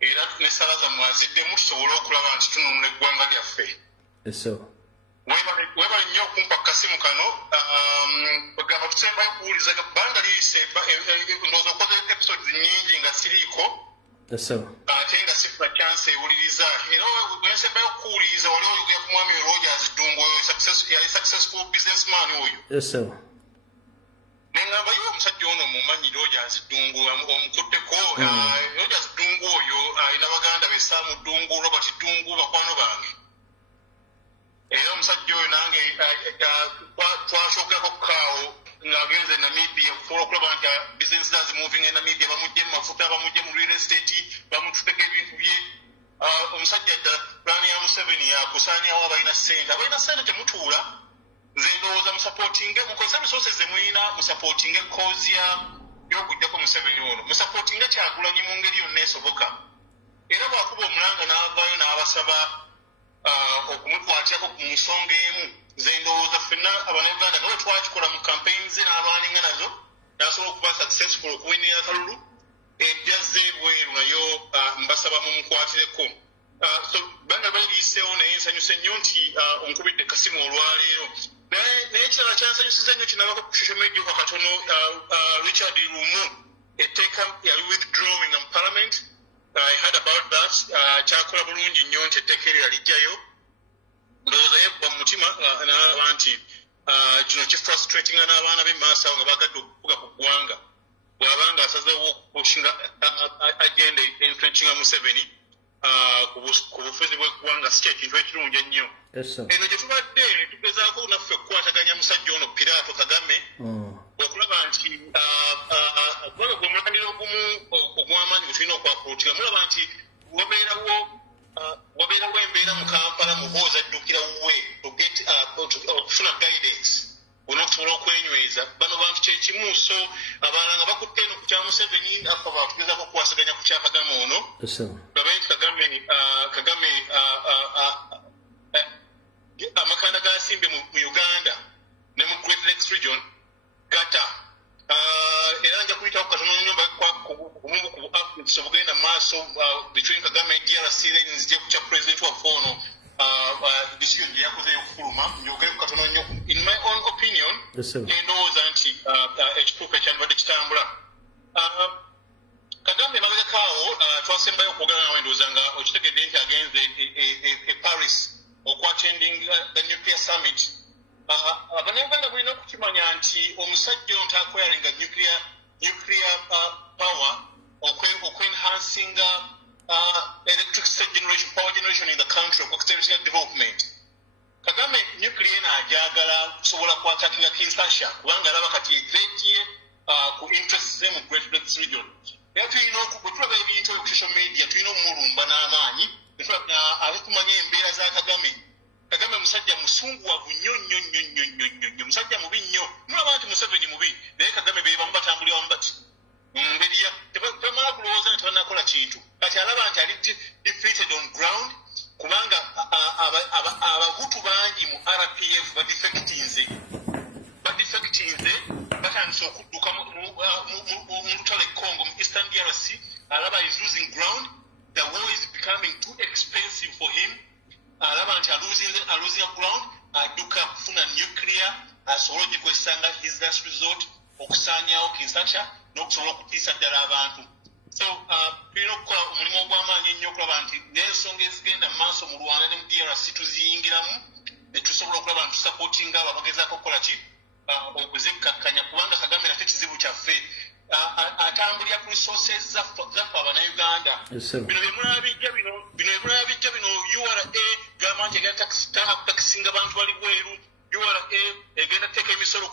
era n'essala zammwe aziddemu tusobole okulaba nti tununula eggwanga lyaffe. Webale nnyo okumpa kasimu kano bagamba tusembayo kuwuliza bbanga liyise ndowooza okoze episodes nnyingi nga siriiko ate nga sifuna chance ewuliriza era wensembayo okuwuliriza wali oyogera ku mwami Rogers Dungu oyo yali successful businessman oyo nengamba yo omusajja ono mumanyi Rogers Dungu omukutteko Rogers Dungu oyo alina baganda be Sam Dungu Robert Dungu bakwano bange era omusajja oyo nange twashogerako kukaawo ng'agenze Namibia okusobola okulaba nti business does moving in Namibia bamugye mu mafuta bamugye mu real estate bamututeka ebintu bye omusajja ddala pulaani ya Museveni yakusaanyawo abalina ssente temutuula nze ndowooza musapootinge mukozesa resources zemulina musapootinge cause y'okuggyako Museveni ono musapootinge Kyagulanyi mu ngeri yonna esoboka era bwakuba omulanga n'avaayo n'abasaba okumukwatirako ku nsonga emu nze ndowooza ffenna Abannayuganda nga bwe twakikola mu campaign ze n'abalinga nazo nasobola okuba successful okuwinira akalulu ejjaze ebweru nayo mbasaba mumukwatireko so banga baliiseewo naye nsanyuse nnyo nti onkubidde kasimu olwaleero naye kirala kyansanyusiza nnyo kinabako ku social media kwa katono Richard Lumu etteeka yali withdrawing in parliament. I heard about that. Kyakola bulungi nnyo nti etteeka eryo yalijjayo ndowooza yekuba mu mutima n'alaba nti kino kifrustratinga n'abaana b'e Maasawo nga bagadde okuvuga ku ggwanga bw'abanga asazeewo okushinga agenda entrenching Museveni ku bufuzi bw'eggwanga si kyekintu ekirungi ennyo eno gye tubadde tugezaako naffe okukwataganya musajja ono Piraato Kagame okulaba nti kubanga gwe mulandira ogumu ogw'amaanyi bwe tulina okwakuutinga mulaba nti wabeerawo embeera mu Kampala muhoozi addukira wuwe okufuna guidance olina okusobola okwenyweza bano bantu kyekimu so abalala nga bakutte eno ku kya Museveni afa batugezaako okukwasaganya ku kya Kagame ono gabe nti Kagame amakanda gasimbe mu Uganda ne mu Great Lakes region gata era nja kuyitawo katono nnyo kubumu ku updates obugenda maaso between Kagame DRC lens je ku kya president wa fono decision gye yakoze okufuluma njogere ku katono nnyo in my own opinion ndowooza nti ekituufu ekyandibadde kitambula Kagame mabegakaawo twasembayo okwogera nawe ndowooza nga okitegedde nti agenze e Paris okwattending the nuclear summit Abannayuganda bulina okukimanya nti omusajja ono taakweyalinga nuclear power okwenhancing electric power generation in the country okwakuseretinga development Kagame nuclear naajagala kusobola kwatakinga Kinshasa kubanga alaba kati egretiye ku interest ze mu Great Lakes region era tulina okutulaba ebintu ku social media tulina omulumba n'amaanyi ate tumanye embeera za Kagame musajja musunguwavu nnyo musajja mubi nnyo mulaba nti Museveni mubi naye Kagame beebamu batambulira wamu bati ngeri temala kulowooza nti tebanakola kintu kati alaba nti ali defeated on ground kubanga abahutu bangi mu RPF badefectinze batandise okudduka mu lutale Congo mu Eastern DRC alaba is losing ground the war is becoming too expensive for him alaba nti losing ground adduka kufuna nuclear asobola ogikozesanga his last resort okusaanyawo Kinshasa n'okusobola okutiisa ddala abantu so tulina okukola omulimu ogw'amaanyi ennyo okulaba nti n'ensonga ezigenda mu maaso mu Rwanda ne mu DRC tuziyingiramu ne tusobola okulaba nti tusapootinga abo abagezaako okukola ki okuzikkakkanya kubanga Kagame naffe kizibu kyaffe atambulira ku resources zaffe Abannayuganda bino ebimulala bijja bino URA gamba nti egenda takisinga abantu bali bweru URA egenda teeka emisolo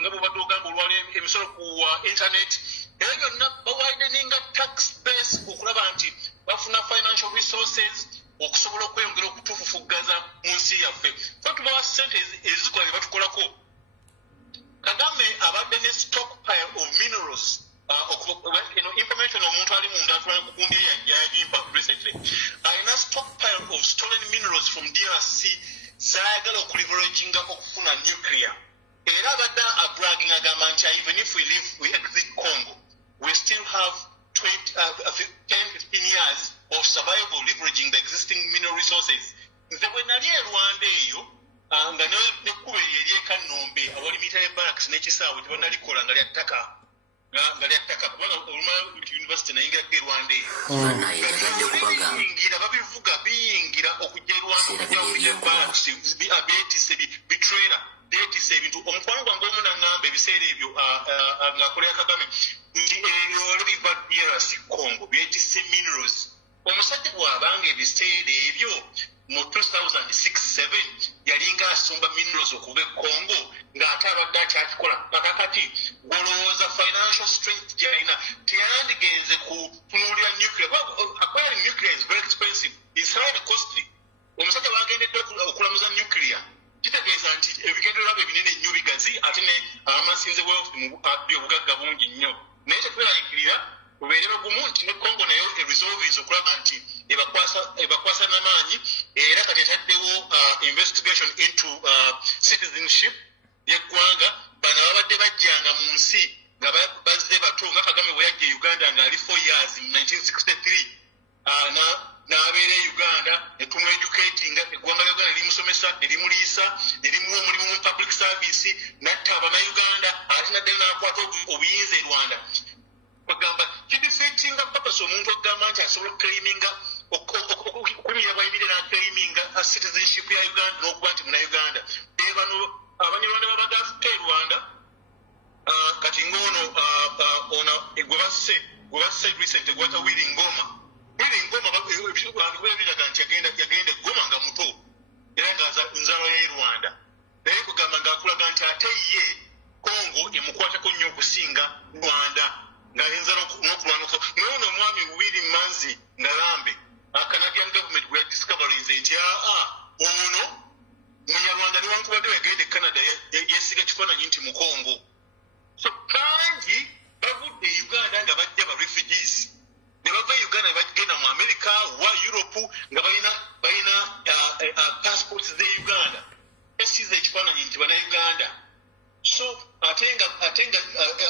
nga bwobadde ogamba olwali emisolo ku internet era byonna bawideninga tax base okulaba nti bafuna financial resources okusobola okweyongera okutufufuggaza mu nsi yaffe fe tubawa ssente ezikola bye batukolako Kagame abadde ne stockpile of minerals information omuntu ali munda atwala kugumbira yagimpa recently alina stockpile of stolen minerals from DRC zayagala okuleveraging okufuna nuclear era abadde bragging agamba nti even if we exit Congo we still have 10-15 years of survival leveraging the existing mineral resources. Nze bwe nali e Rwanda eyo nga nekkuba eryeka Nombe awali military barracks n'ekisaawe tebanalikola nga lyattaka kubanga oluma university nayingira e Rwanda eyo biyingira babivuga biyingira okujja e Rwanda okujja military barracks abeetise bitrailer beetise ebintu omukwano gwange omu naŋŋamba ebiseera ebyo ng'akolera Kagame nti eyo biva DRC Congo beetise minerals omusajja bw'abanga ebiseera ebyo mu 2006-7 yalinga asumba minerals okuva e Congo ng'ate abadde akyakikola kakati olowooza financial strength gyalina teyandigenze kutunuulira nuclear. Acquiring nuclear is very expensive, it's highly costly. Omusajja bwagendedde okulamuza nuclear kitegeeza nti ebigendererwa bye binene nnyo bigazi ate ne amasinze obugagga bungi nnyo naye tetweraliikirira bubeere bugumu nti ne Congo nayo eresolves okulaba nti ebakwasa n'amaanyi era kati etaddewo investigation into citizenship y'eggwanga bano babadde bajjanga mu nsi nga bazze bato nga Kagame bwe yajja e Uganda ng'ali 4 years mu 1963 n'abeera e Uganda netumueducating eggwanga lya Uganda erimusomesa erimuliisa erimuwa omulimu mu public service natta abannayuganda ate naddeyo n'akwata obuyinza e Rwanda bagamba kidifeetinga papasi omuntu okugamba nti asobola okukeliminga okuyimirira bwayimirira n'akeliminga citizenship ya Uganda n'okuba nti munnayuganda bano abanyarwanda babadde afutta e Rwanda kati ng'ono gwe basse recent gwata Willy Ngoma ebiraga nti yagenda e Goma nga muto era nga nzalo y'e Rwanda naye kugamba ng'akulaga nti ate ye Congo emukwatako nnyo okusinga Rwanda ng'ayinza n'okulwanuka naye ono omwami Willy Manzi Ngarambe Canadian government gwe yadiscoveries nti ono munyarwanda newankubadde yagenda e Canada yesiga kifaananyi nti mu Congo so bangi bavudde e Uganda nga bajja ba refugees ne bava e Uganda bagenda mu America wa Europe nga balina passports ze Uganda esize ekifaananyi nti bannayuganda so ate nga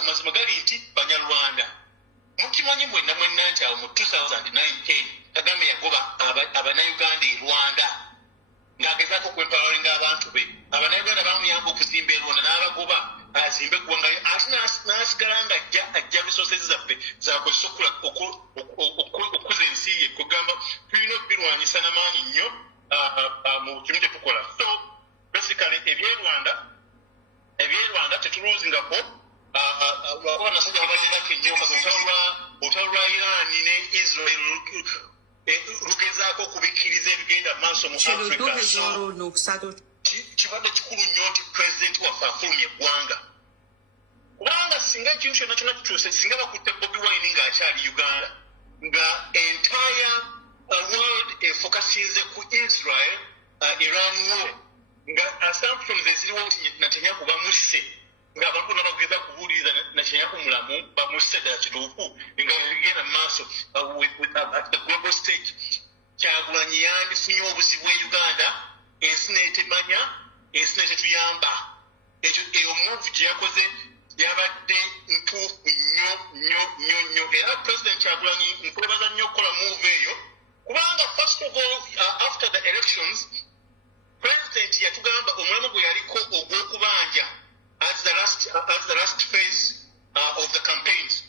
amazima gali nti banyarwanda mukimanyi mwenna nti awo mu 2019 Kagame yagoba abannayuganda e Rwanda ng'agezaako okwempawalinga abantu be abannayuganda bamuyamba okuzimba e Rwanda n'abagoba azimbe eggwanga ate n'asigala nga ajja resources zaffe zakozesa okukuza ensi ye kugamba tulina okubirwanyisa n'amaanyi nnyo mu kimu kye tukola so basically eby'e Rwanda tetuluzingako lwakuba nasajja babadderako ennyo olutalo lwa Iran ne Israel lugezaako okubikkiriza ebigenda maaso mu Africa kibadde kikulu nnyo nti pulezidenti waffe afulumya eggwanga kubanga singa ekintu kyonna kyonna kituuse singa bakutte Bobi Wine ng'akyali Uganda nga entire world efokasinze ku Israel Iran war nga assumptions eziriwo nti Netanyahu bamusse ng'abantu bonna bageza kubuuliriza Netanyahu mulamu bamusse ddala kituufu nga bigenda mu maaso at the global stage Kyagulanyi yandifunye obuzibu e Uganda ensi neetemanya ensi netetuyamba eyo move gye yakoze yabadde ntuufu nnyo era president Kyagulanyi nkwebaza nnyo okukola move eyo kubanga first of all after the elections president yatugamba omulimu gwe yaliko ogw'okubanja as the last phase of the campaigns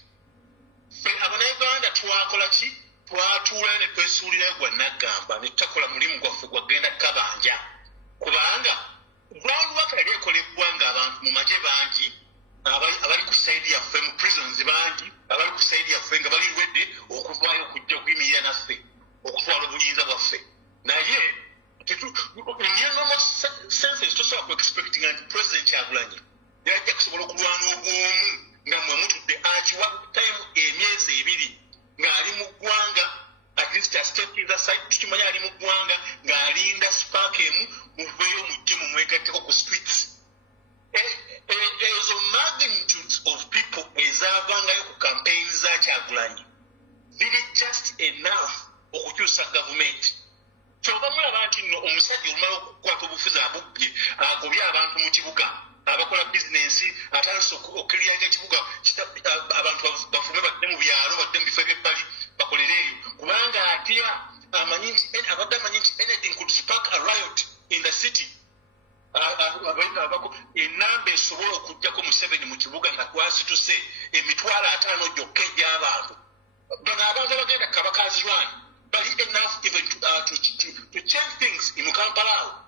abannayuganda twakola ki twatuula ne twesuulirayo gwa naggamba ne tutakola mulimu gwaffe gwagenda kabanja kubanga groundwork yali ekolebwa ng'abantu mu magye bangi abali ku saidi yaffe mu prisons bangi abali ku saidi yaffe nga bali ready okuvaayo okujja okuyimirira naffe okutwala obuyinza bwaffe naye normal senses tosobola ku-expectinga nti president Kyagulanyi yajja kusobola okulwana obwomu nga mwe mutudde akiwa time emyezi 2 ng'ali mu ggwanga at least asteppinga side tukimanyi ali mu ggwanga ng'alinda sparkemu muveeyo mujje mumwegatteko ku streets ezo magnitudes of people ezaavangayo ku campaign za Kyagulanyi ziri just enough okukyusa gavumenti kyoba mulaba nti nno omusajja olumala okukwata obufuzi abubbye agobye abantu mu kibuga abakola business atandise okukiriyaga ekibuga abantu bafume badde mu byalo badde mu bifo eby'ebbali bakolere eyo kubanga atya abadde amanyi nti anything could spark a riot in the city. Enamba esobola okugjako Museveni mu kibuga nga twasituse emitwalo 5 gyokka egy'abantu. Bano abantu abagenda Kabakazirwan bali enough even to change things in Kampala.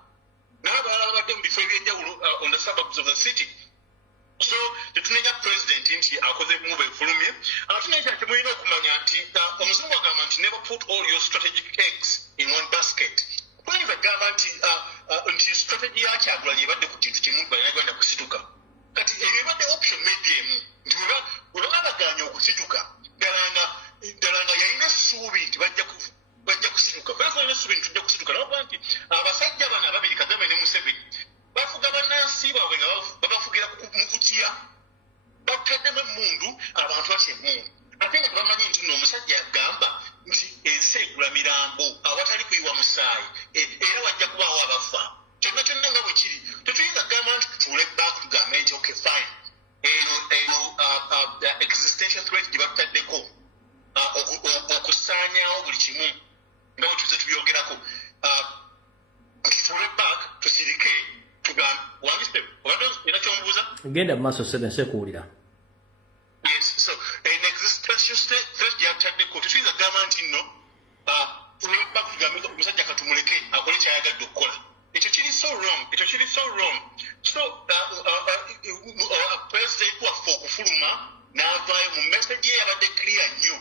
N'abalala babadde mu bifo eby'enjawulo on the suburbs of the city. So tetunenya president nti akoze move efulumye. Tunenya nti mulina okumanya nti omuzungu agamba nti never put all your strategic eggs in one basket. Kwani bagamba nti strategy ya Kyagulanyi ebadde ku kintu kimu banyagenda kusituka. Kati ebyo ebadde option medium nti bwe babaganya okusituka Dalanga yalina essuubi nti bajja kusituka. Bafuna yalina essuubi nti tujja kusituka. Nabaga nti abasajja bano ababiri Kagame ne Museveni bafuga bannansi baabwe nga babafugira mu kutya. Bataddemu emmundu abantu batya emmundu. Ate nga tebamanyi nti nno omusajja yagamba nti ensi egula mirambo awatali kuyiwa musaayi era wajja kubaawo abafa. Kyonna kyonna nga bwe kiri tetuyinza kugamba nti tutuule back tugambe nti okay fine eno existential threat gye batutaddeko okusaanyaawo buli kimu nga bwe tuze tubyogerako tutuule back tusirike tugambe wangise obadde era ky'omubuuza genda mu maaso sekuwulira. Yes, so an existential threat gye batutaddeko tetuyinza kugamba nti nno tutuule back tugambe omusajja katumuleke akole kyayagadde okukola. Ekyo kiri so wrong. So president waffe okufuluma n'avaayo mu message ye yabadde clear nnyo.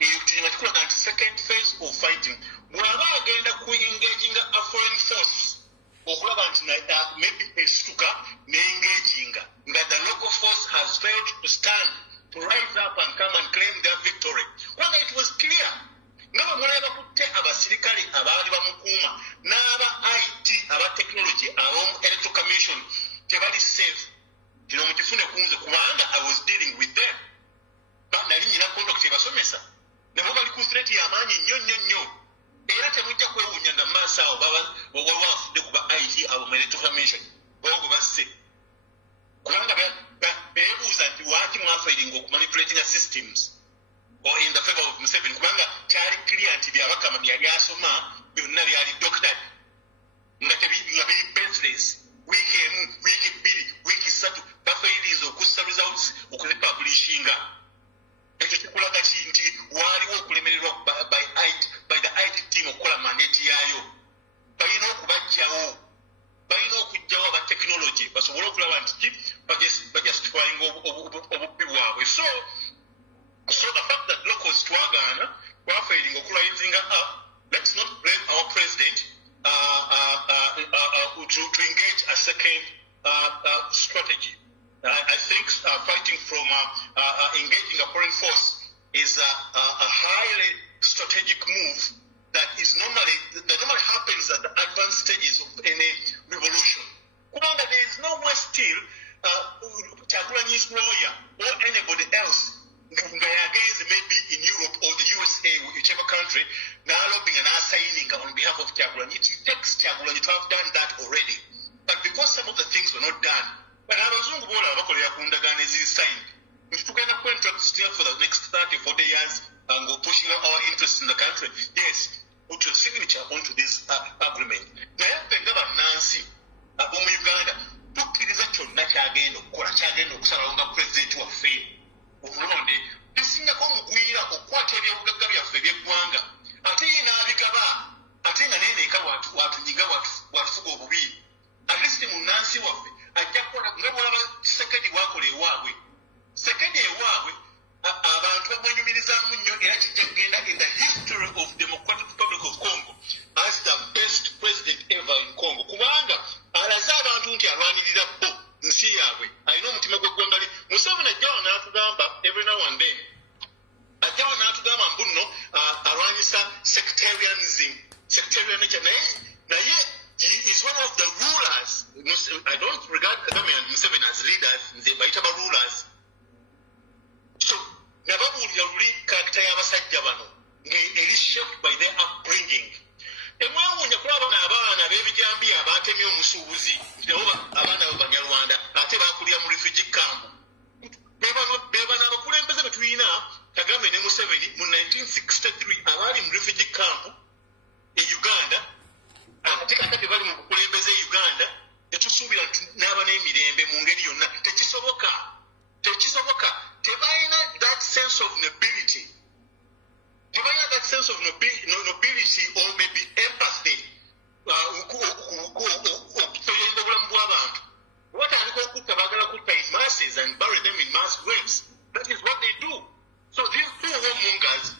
Eyo kikulaga nti second phase of fighting bw'aba agenda ku engaging a foreign force okulaba nti maybe esituka ne-engaginga nga the local force has failed to stand to rise up and come and claim their victory. Kubanga it was clear nga bamulaba bakutte abasirikale abaali bamukuuma n'aba IT aba technology ab'omu electoral commission tebali safe. Kino mukifune kunze kubanga I was dealing with them. Nali nyina conduct ebasomesa nabo bali ku threat y'amaanyi nnyo era temujja kwewuunya nga maaso awo baba bafudde ku ba IT abo mu electoral commission bogo basse kubanga beebuuza nti waaki mwafairinga okumanipulatinga systems or in the favor of Museveni kubanga kyali clear nti byabakama byali asoma byonna byali doctored nga biri baseless wiiki emu wiiki bbiri wiiki ssatu bafaiririza okussa results okuzipublishinga. Ekyo kikulaga ki nti waaliwo okulemererwa by the IT team okukola mandate yaayo. Balina okubajjawo balina okuggyawo aba technology basobole okulaba nti bajustifying obubbi bwabwe. So the fact that locals twagaana twafairinga okurisinga up, let's not blame our president to engage a second strategy. I think fighting from engaging a foreign force is a highly strategic move that normally happens at the advanced stages of any revolution. Kubanga there is nowhere still Kyagulanyi's lawyer or anybody else against maybe in Europe or the USA or whichever country now lobbying and signing on behalf of Kyagulanyi. It takes Kyagulanyi to have done that already. But because some of the things were not done, but abazungu bola abakolera ku ndagaano ezisigned nti tugenda contract still for the next 30-40 years and go pushing our interests in the country. Yes, put your signature onto this agreement. Naye ffe nga bannansi ab'omu Uganda tukkiriza kyonna kyagenda okukola kyagenda okusalawo nga pulezidenti waffe obulonde tusingako omugwira okukwata ebyobugagga byaffe eby'eggwanga ate ye n'abigaba ate nga neeneeka watunyiga watufuga obubi. At least munnansi waffe ajja kukola nga bw'olaba Tshisekedi bw'akola ewaabwe. Tshisekedi ewaabwe abantu bamwenyumirizaamu nnyo era kijja kugenda in the history of Democratic Republic of Congo as the best president ever in Congo kubanga alaze abantu nti alwanirira bo nsi yaabwe alina omutima gw'eggwanga lye. Museveni ajjawo n'atugamba every now and then ajjawo n'atugamba mbuno alwanyisa sectarianism naye he is one of the rulers. I don't regard Kagame and Museveni as leaders, they baita ba rulers. So nababuulira luli character y'abasajja bano eri shaped by their upbringing. Temwawunya kulaba abaana b'ebijambiya abaatemye omusuubuzi nabo abaana b'Abanyarwanda ate ate bakulira mu refugee camp bebana abakulembeze betulina Kagame ne Museveni mu 1963 abaali mu refugee camp e Uganda ate kakati bali mu bukulembeze e Uganda tetusuubira n'aba n'emirembe mu ngeri yonna tekisoboka tebalina that sense of nobility or maybe empathy okutoyenda obulamu bw'abantu watandika okutta baagala kutta in masses and bury them in mass graves. That is what they do. So these two warmongers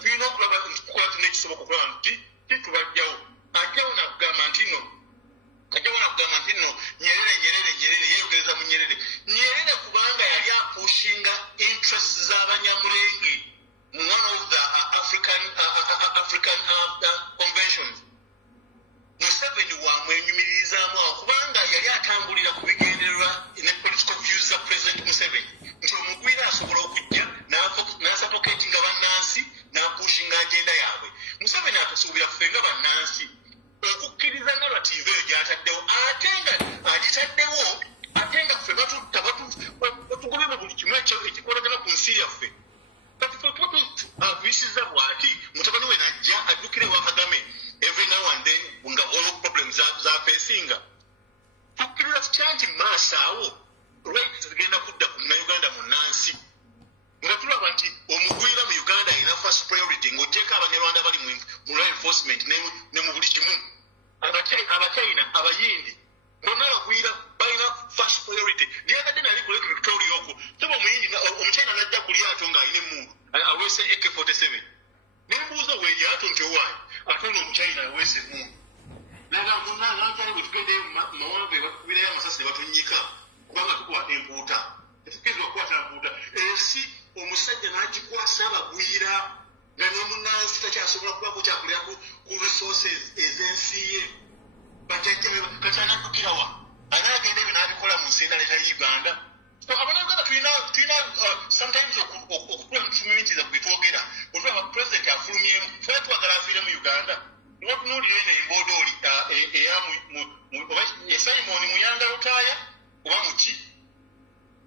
tulina okulaba tukola tulina ekisoboka okulaba nti titubajjawo ajjawo nakugamba nti nno Nyerere yeeyogereza mu Nyerere kubanga yali apushinga interests z'abanyamulenge mu one of the African conventions. Museveni wamwenyumirizaamu awo kubanga yali atambulira ku bigendererwa ne political views za President Museveni nti omugwira asobola okujja n'asappocatinga bannansi n'apushinga agenda yaabwe. Museveni atusuubira ffe nga bannansi okukkiriza narrative eyo gy'ataddewo ate nga agitaddewo ate nga ffe batugobye mu buli kimu ekikolagana ku nsi yaffe. Kati ffe atuyisiza bw'ati mutabani we najja addukire wa Kagame every now and then nga all problems zafeesinga tukkiriza tutya nti maaso awo rights zigenda kudda ku Uganda mu nnansi nga tulaba nti omugwira mu Uganda alina first priority ng'ogyeko abanyarwanda bali mu law enforcement ne mu buli kimu abachina abayindi bonna bagwira balina first priority. Lyakadde nali ku Lake Victoria okwo soba omuyindi omuchina najja ku lyato ng'alina emmundu aweese AK-47 nembuuza weeryato nti owaayi ate ono omuchina aweese emmundu naga munnangankale bwe tugendeyo mawanga bakubirayo amasasi ne batunnyika kubanga tukwata empuuta tetukirizibwa kukwata mpuuta ensi omusajja n'agikwasa abagwira nga n'omunnansi takyasobola kubaako kyakulira ku resources ez'ensi ye bajjajjabe kati anaddukirawa anaagenda ebyo n'abikola mu nsi endala etali Uganda. Abanaganda tulina sometimes okutula mu community zaffe twogera otulaba president afulumyemu twali twagala afiire mu Uganda niwatunuulira eno embodooli eya Simon Muyanga Lutaaya oba muki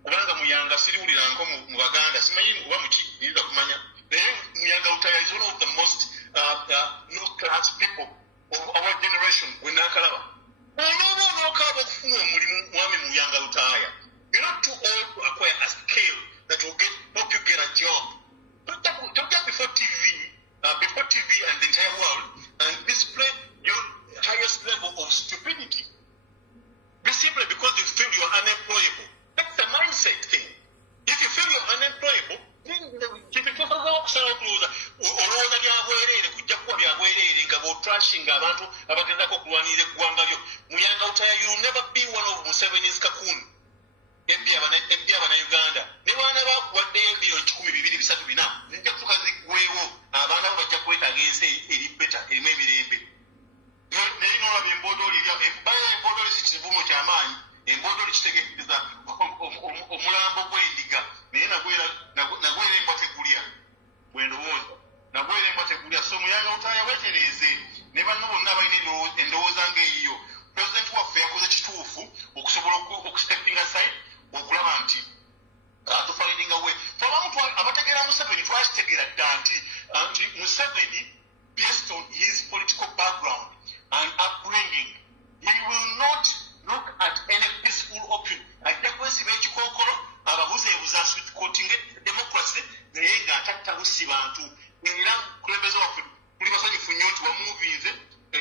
kubanga Muyanga siriwuliranko mu Baganda simanyi oba muki nyiza kumanya naye Muyanga Lutaaya is one of the most middle class people of our generation we nakalaba olwoba onookaaba okufuna omulimu mwami Muyanga Lutaaya. You're not too old to acquire a skill that will help you get a job. Don't get before TV and the entire world and display your highest level of stupidity. Be simply because you feel you're unemployable. That's the mindset thing. If you feel you're unemployable, then olowooza byabwereere kujja kuba byabwereere nga bw'otrashinga abantu abagezako okulwanirira eggwanga lyo. Muyanga Lutaaya, you'll never be one of Museveni's cocoon. Ebbi Abannayuganda ne baana bakuwaddeyo ebiriyo 1,234 zijja kutuuka ziggweewo abaana bo bajja kwetaaga ensi eri beta erimu emirembe. Naye n'olaba embodooli embodooli si kivumo ky'amaanyi embodooli kitegeeza omulambo gw'endiga naye nagwera embwa tegulya bwendowooza nagwera embwa tegulya. So Muyanga Lutaaya weetereeze ne banno bonna balina endowooza ng'eyiyo. Pulezidenti waffe yakoze kituufu okusobola okusteping aside okulaba nti atufaliringa we twabamu abategeera Museveni twakitegeera dda nti Museveni based on his political background and upbringing he will not look at any peaceful option ajja kwesiba ekikookolo ababuzeebuza supporting democracy naye ng'atatta busi bantu era kulembeze waffe tuli basanyufu nnyo nti wamuvinze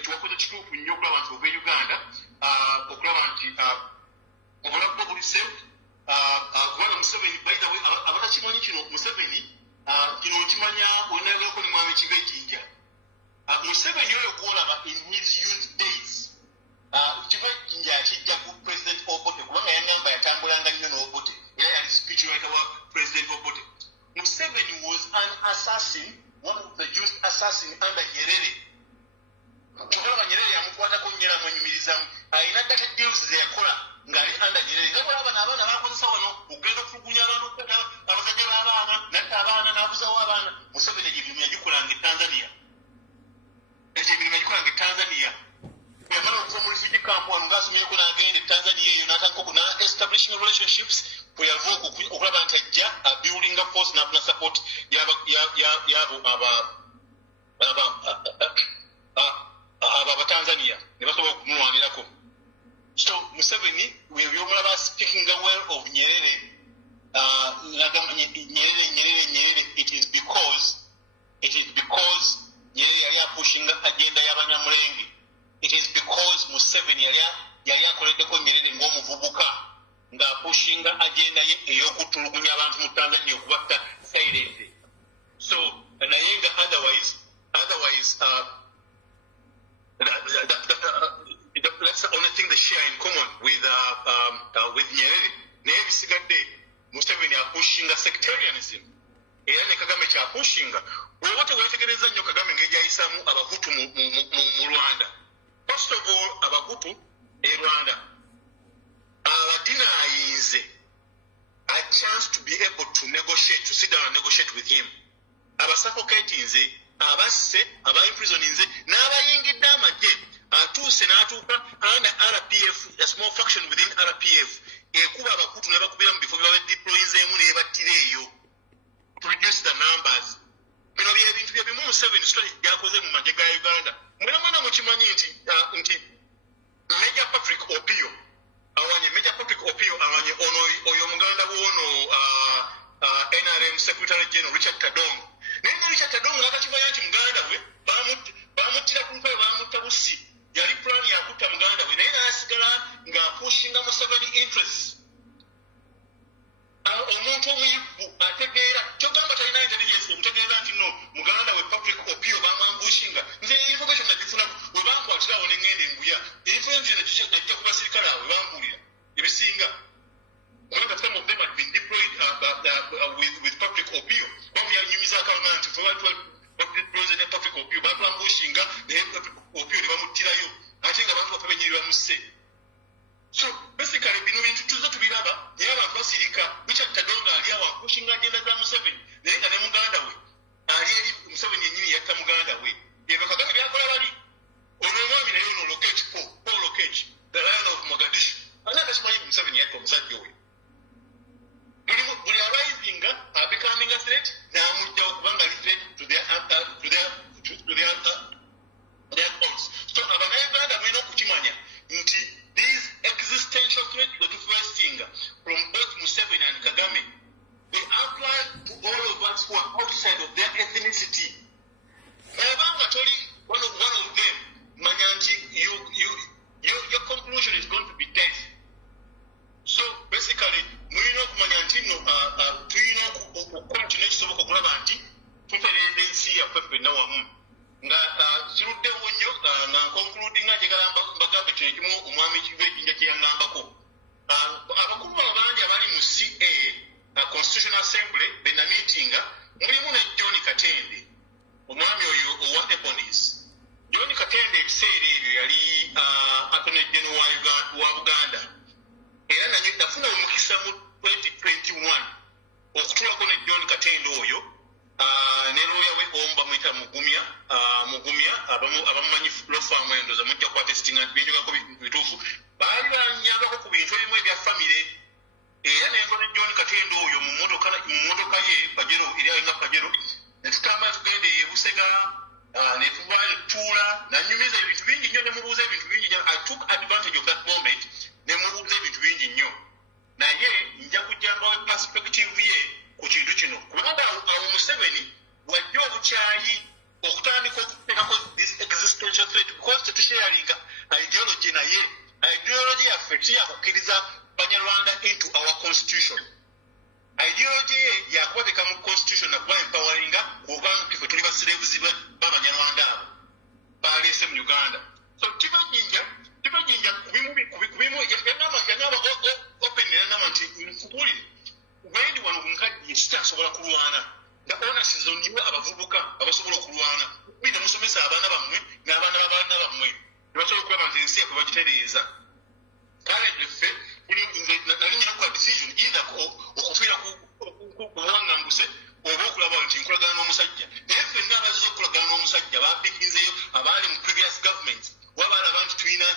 tuwakoze kituufu nnyo okulaba nti ova Uganda okulaba nti obulamu bwo buli safe kubanga Museveni by the way abatakimanyi kino Museveni kino okimanya onaagako ne mwami kiba ejjinja Museveni oyo gwolaba in his youth days kiba ejjinja akijja ku President Obote kubanga yangamba yatambulanga nnyo n'Obote era yali speech writer wa President Obote. Museveni was an assassin, one of the youth assassin under Nyerere. Kukolaba Nyerere yamukwatako Nyerere amwenyumirizamu alina ddala deals ze yakola ng'ali under Nyerere. Nga bw'olaba n'abaana bakozesa wano okugenda okutulugunya abantu okukwata abasajja b'abaana natta abaana n'abuzawo abaana. Museveni egyo emirimu yagikolanga e Tanzania. Egyo emirimu yagikolanga e Tanzania. Yamala okuva mu refugee camp wano ng'asomyeko n'agenda e Tanzania eyo n'atandika establish relationships kuyava okulaba nti ajja building a force n'afuna support yabo Abatanzania ne basobola okumulwanirako. So Museveni byomulaba speaking well of Nyerere, Nyerere, it is because Nyerere yali pushing agenda y'Abanyamulenge. It is because Museveni yali akoleddeko Nyerere ng'omuvubuka nga pushing agenda ye ey'okutulugunya abantu mu Tanzania okubatta silence. So naye nga otherwise that's the only thing they share in common with Nyerere. Naye bisigadde Museveni pushing sectarianism. Era ne Kagame kya pushing. Bw'oba teweetegereza nnyo Kagame ng'egyayisaamu Abahutu mu Rwanda. First of all, Abahutu e Rwanda abadinayinze a chance to be able to negotiate, to sit down and negotiate with him. Abasuffocatinze, abasse, abaimprisoninze, n'abayingidde amagye atuuse n'atuuka under RPF, a small faction within RPF, ekuba Abahutu ne bakubira mu bifo bye babadeployinzeemu ne battira eyo to reduce the numbers. Bino by'ebintu bye bimu Museveni strategy gyakoze mu magye ga Uganda. Mwena mwana mukimanyi nti Major Patrick Opio awanye oyo Muganda w'ono NRM Secretary General Richard Tadong. Naye Richard Tadong akakimanya nti Muganda we bamuttira ku mpale bamutta busi. Yali plan yakutta Muganda we naye n'asigala ng'apushinga Museveni interests. Omuntu omuyibbu ategeera kyogamba talina intelligence omutegeeza nti no Muganda we Patrick Opio bamwambushinga. Nze information nagifuna we bankwatirawo ne ngenda enguya. Information najja ku basirikale awo bambuulira ebisinga. When some of them had been deployed with Patrick Opio, bamuyanyumiza akanga nti President Patrick Opio bamwambushinga naye Patrick Opio ne bamuttirayo ate nga abantu bapebenyerera musse. So basically bino bintu tuzo tubiraba naye abantu basirika Richard Tadonga ali awo pushing agenda za Museveni naye nga ne Muganda we ali eri Museveni yennyini yatta Muganda we. Ebyo Kagame byakola bali ono omwami naye ono Lokech Paul Lokech, the Lion of Mogadishu ani atasimanyi Museveni yatta omusajja we. Buli arising are becoming a threat n'amujja okubanga ali threat to their cause. So Abannayuganda mulina okukimanya nti these existential threats that we're facing from both Museveni and Kagame, they apply to all of us who are outside of their ethnicity. One of them, Manyanti, your conclusion is going to be death. So basically, mulina okumanya nti no tulina okukola ekisoboka okulaba nti tutereeza ensi yaffe ffenna wamu nga kiruddewo nnyo nga nkoncludinga njagala mbagambe kino ekimu omwami kiva ejjinja kye yaŋŋambako. Abakulu abangi abali mu CA Constitutional Assembly bena meetinga mulimu ne John Katende, omwami oyo owa Ebonies. John Katende ebiseera ebyo yali Attorney General wa Buganda. Era nanyo nafuna omukisa mu 2021 okutulako ne John Katende oyo ne lawyer we omba mwita Mugumya abamumanyi law firm endoza mujja kwa testing and binjogako bituufu baali banyambako ku bintu ebimu ebya family. Era nengo ne John Katende oyo mu motoka ye Pajero eri alina Pajero ne tutamba tugende e Busega ne tuula nanyumiza ebintu bingi nnyo ne mubuuza ebintu bingi nnyo. I took advantage of that moment ne mubuuza ebintu bingi nnyo naye nja kujjambawo perspective ye ku kintu kino kubanga awo Museveni wajja obukyayi okutandika okuteekako this existential threat because tetusharinga ideology naye ideology yaffe tiyakukkiriza Banyarwanda into our constitution. Ideology ye yakubateeka mu constitution nakuba empowaringa kubanga ffe tuli basiravuzi b'Abanyarwanda abo baleese mu Uganda. So tibajinja kubimu yangaba openera nama nti nkubulire wendi wano nkaddiye sitasobola kulwana nga onasize oniwe abavubuka abasobola okulwana bina musomesa abaana bammwe n'abaana b'abaana bammwe nebasobola okulaba nti ensi yaffe bagitereeza. Kale ffe nali nyakuba decision either okufiira kubuwanganguse oba okulaba nti nkolagana n'omusajja naye ffenna abaziza okukolagana n'omusajja babikinzeeyo abaali mu previous governments wabaala abantu tulina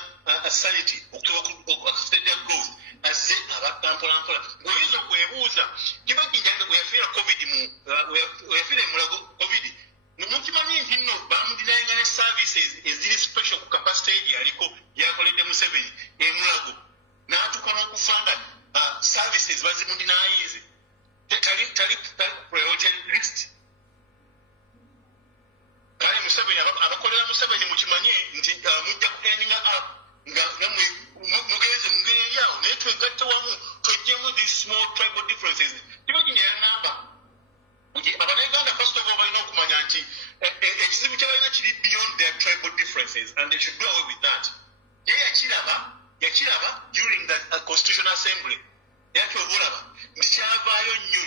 sanity okutuba growth azze abampolampola ng'oyinza okwebuuza Kibaki njange bwe yafiira covid we yafiira emulago covid mukimanyi nti nno bamudinayenga ne services eziri special ku capacity egi yaliko yakoledde Museveni emulago n'atuuka n'okufa nga services bazimudinayize tali priority list kale Museveni abakolera Museveni mukimanye nti mujja kuendinga up nga mugeze mu ngeri eryawo naye twegatte wamu twejjemu these small tribal differences Kibaki yangamba nti Abannayuganda first of all balina okumanya nti ekizibu kyabalina kiri beyond their tribal differences and they should do away with that ye yakiraba during the constitutional assembly yakyoba olaba nti kyavaayo nnyo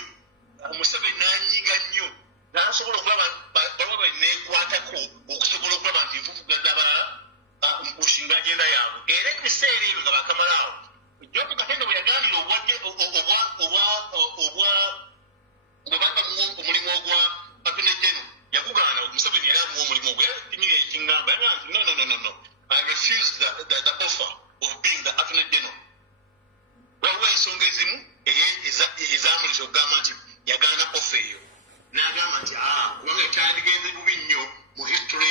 Museveni n'anyiga nnyo n'asobola okulaba balaba neekwatako okusobola okulaba nti nfufugadde abalala kushinga agenda yaabwe era ebiseera ebyo nga bakamalaawo Job Katende bwe yagambira obwabanga omulimu ogwa Attorney General yagugaana Museveni yali amuwa omulimu ogwo yatimira ekingamba yagamba nti no I refuse the offer of being the Attorney General waliwo ensonga ezimu ezamulisa okugamba nti yagaana offer eyo n'agamba nti kubanga ekyandigenze bubi nnyo mu history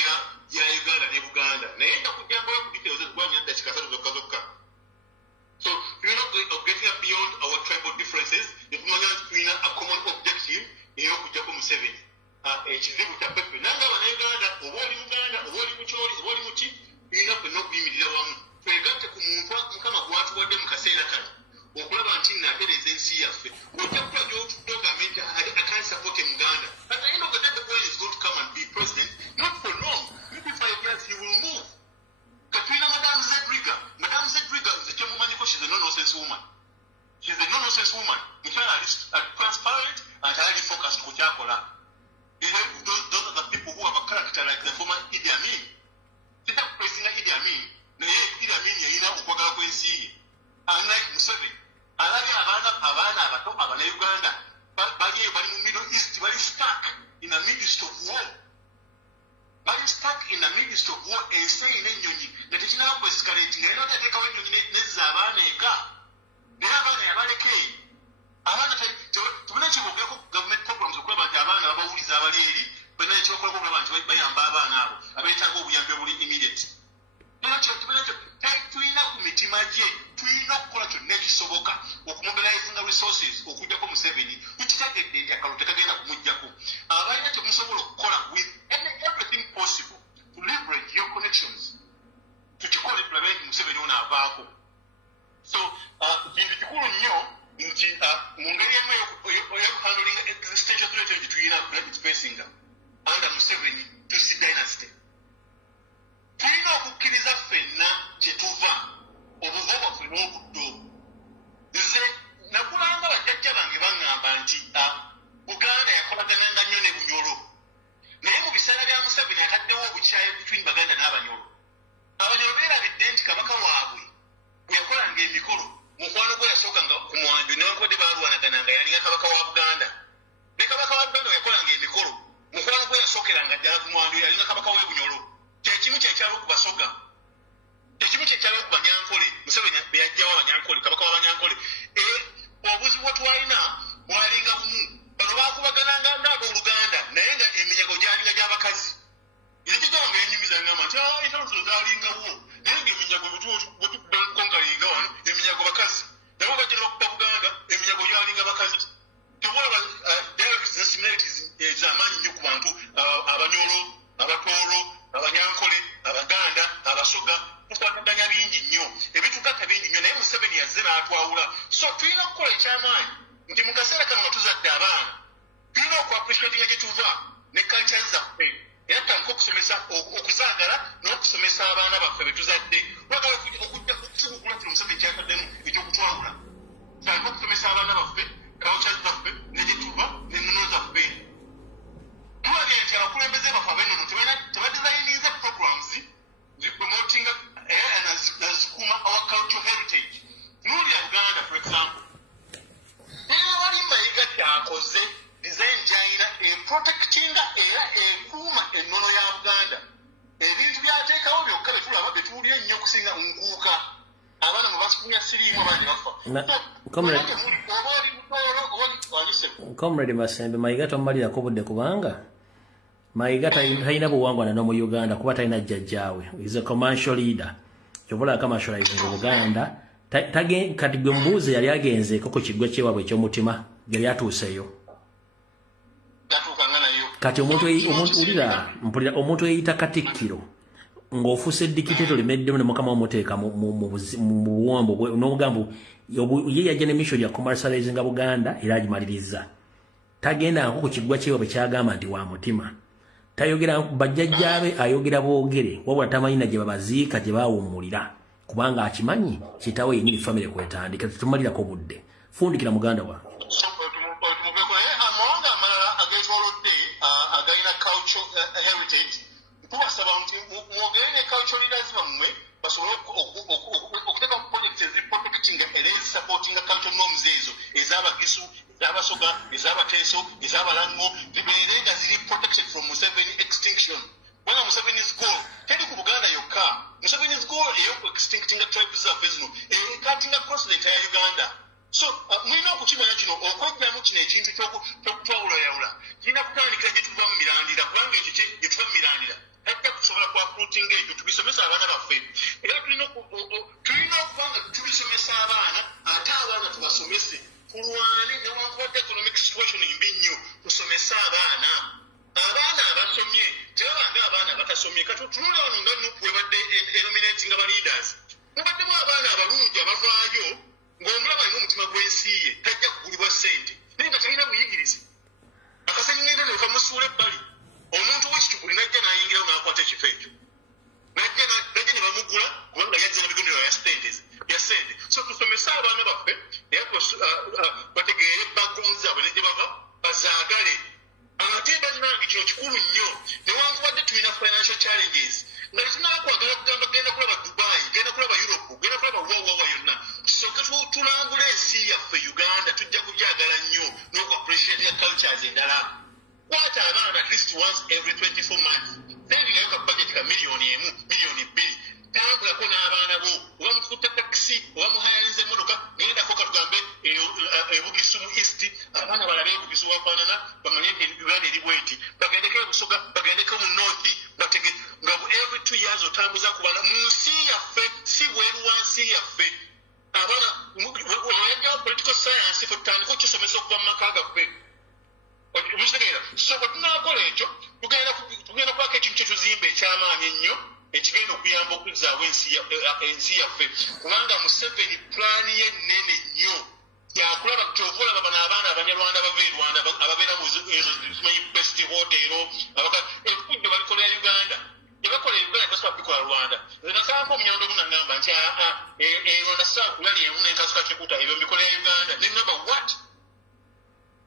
ya Uganda ne Buganda naye ndakujjangayo ku details ezigwanya dakika 3 zokka so we're not getting beyond our tribal differences netumanya nti tulina a common objective ey'okujjako Museveni ekizibu kya pepe nanga Abannayuganda oba oli Muganda oba oli mukyoli oba oli muki tulina kwena okuyimirira wamu twegatte ku muntu Mukama gwatuwadde mu kaseera kano okulaba nti naatereeza ensi yaffe ojja kuba gy'otudde ogambe nti I can't support a Muganda at the end of the day the boy is going to come and be president not for long maybe 5 years he will move katulina Madam Zedriga nze kyemumanyiko she's a no-nonsense woman mukyala ali transparent and highly focused ku kyakola those are the people who have a character like the former Idi Amin sitakupresinga Idi Amin naye Idi Amin yalina okwagala kw'ensi ye unlike Museveni alabye abaana abato Abannayuganda bali mu Middle East bali stuck in the midst of war ensi erina ennyonyi nga tekinaba kuescalate nga era otateekawo ennyonyi nezza abaana eka naye abaana yabaleka eyo abaana tubona ekibogeko government programs okulaba nti abaana babawuliza abali eri balina ekyokolako okulaba nti bayamba abaana abo abeetaaga obuyambi obuli immediate tulina ku mitima gye tulina okukola kyonna ekisoboka okumobilizinga resources okujjako Museveni tukitegedde nti akalulu tekagenda kumujjako abalina temusobola okukola with everything possible to leverage your connections tukikole tulabe nti Museveni ono avaako so kintu kikulu nnyo nti mu ngeri emu eyokuhandlinga existential threat gye tulina facing under Museveni tusi dynasty tulina okukkiriza ffenna gye tuva obuva bwaffe n'obuddo nze nakulanga bajjajja bange baŋŋamba nti Buganda yakolagananga nnyo ne Bunyoro naye mu biseera bya Museveni ataddewo obukyayi between Baganda n'Abanyoro Abanyoro beerabidde nti kabaka waabwe bwe yakolanga emikolo mukwano gwe yasookanga ku mwanjo newankubadde baalwanagananga yalinga kabaka wa Buganda ne kabaka wa Buganda bwe yakolanga emikolo mukwano gwe yasookeranga ddala ku mwanjo yalinga kabaka w'e Bunyoro kyekimu kyekyalo ku Basoga kyekimu kyekyalo ku Banyankole Museveni be yajjawo Abanyankole kabaka w'Abanyankole obuzibu bwe twalina bwalinga bumu bano baakubagananga n'ab'Oluganda naye nga eminyago gyalinga gy'abakazi ekyo gyange enyumiza ngamba nti entalo zaalingawo naye ng'eminyago bwetukonkalinga wano eminyago bakazi nabo bajja n'okuba Buganda eminyago gyalinga bakazi tewalaba dialects ne similarities ez'amaanyi nnyo ku bantu Abanyoro Abatooro Abanyankole Abaganda Abasoga tukwataganya bingi nnyo ebitugatta bingi nnyo naye Museveni yazze n'atwawula so tulina okukola ekyamaanyi nti mu kaseera kano nga tuzadde abaana tulina okuappreciatinga gye tuva ne culture zaffe era tutandika okusomesa okuzaagala n'okusomesa abaana baffe be tuzadde twagala okujja okukigugula kino Museveni kyataddemu ekyokutwawula tutandika okusomesa abaana baffe culture zaffe ne gye tuva n'ennono zaffe tulabye nti abakulembeze baffe ab'ennono tebadizayinize programs zipromotinga nazikuuma our cultural heritage tunuulira Buganda for example wali mayiga kyakoze design gyalina eprotectinga era ekuuma ennono ya Buganda ebintu byateekawo byokka betulaba betuwulira ennyo okusinga nkuuka abana mu basukunya siriimu abandi bafa Comrade Masembe Mayiga tomalirako budde kubanga Mayiga talina buwangwa na mu Uganda kuba talina jjajjaawe is a commercial leader kyobola commercializing Uganda kati gwe mbuuze yali agenzeeko ku kiggwa kyewabwe ekyomutima yali atuuseyo kati omuntu eyita Katikkiro ng'ofuuse dikiteto limeddemu ne mukama omuteeka mu buwombo n'obugambo ye yajja ne mission ya commercializing Buganda era agimaliriza tagenda ku kiggwa kyewabwe kyagamba nti wa mutima tayogera bajjajjaabe ayogera boogere wabula tamanyi gye babaziika gye baawummulira kubanga akimanyi kitawe yenyini family kwetandika tumalirako budde fundikira muganda wa When Museveni's goal, tell you Buganda your car. Museveni's goal is extincting the tribes of Venezuela, cutting across the entire Uganda. So, we know what you mentioned, or what you mentioned, into Yaula. Tina Kani can get from Miranda, the one you from Miranda. I kept some of our putting to be some Savannah of faith. Do you know to be some Savannah, and Tawana to us missing? Who are in the economic situation in Binu, to some Savannah. Abana abasomye tebanga abaana batasomye katutula ngano kwebadde eliminating aba leaders mubaddemu abaana abalungi abavaayo ng'omulaba alina omutima gw'ensiye tajja kugulibwa ssente naye nga talina buyigirize akasenyengendo ne kamusuula ebbali omuntu w'ekikuguli najja n'ayingirawo n'akwata ekifo ekyo najja ne bamugula kubanga yajja n'ebigonero ya ssente so tusomese abaana baffe naye bategeere background zaabwe ne gye bava bazaagale ate bannange kino kikulu nnyo newankubadde tulina financial challenges nga tetunakwagala kugamba genda kulaba Dubai genda kulaba Europe genda kulaba wawawa yonna tusooke tulangula ensi yaffe Uganda tujja kugyagala nnyo n'okuappreciate cultures endala kwata abaana at least once every 24 months saving ka budget ka miliyoni 2 tambulako n'abaana bo oba mukutte taxi oba muhayanze emmotoka gendako katugambe ebugisu mu east abaana balabe ebugisu wafaanana bamanye Uganda eri bweti bagendeko ebusoga bagendeko mu north batege nga every 2 years otambuza ku bana mu nsi yaffe si bweru wansi yaffe abaana oyagala political science futandika okisomesa okuva mu maka gaffe omusegeera so bwetunakola ekyo tugenda kwako ekintu kyetuzimba ekyamaanyi ennyo ekigenda okuyamba okuzzaawo ensi yaffe kubanga Museveni pulaani ye nnene nnyo yakulaba kyova olaba bano abaana abanyarwanda bava e Rwanda ababeera muzimanyi best hotero ebikujjo babikolera Uganda ebakola Uganda tasobola kubikola Rwanda nasangako omunyondo omu nagamba nti Rwanda saakulali emu nenkasuka kikuta ebyo mbikolera Uganda nenamba what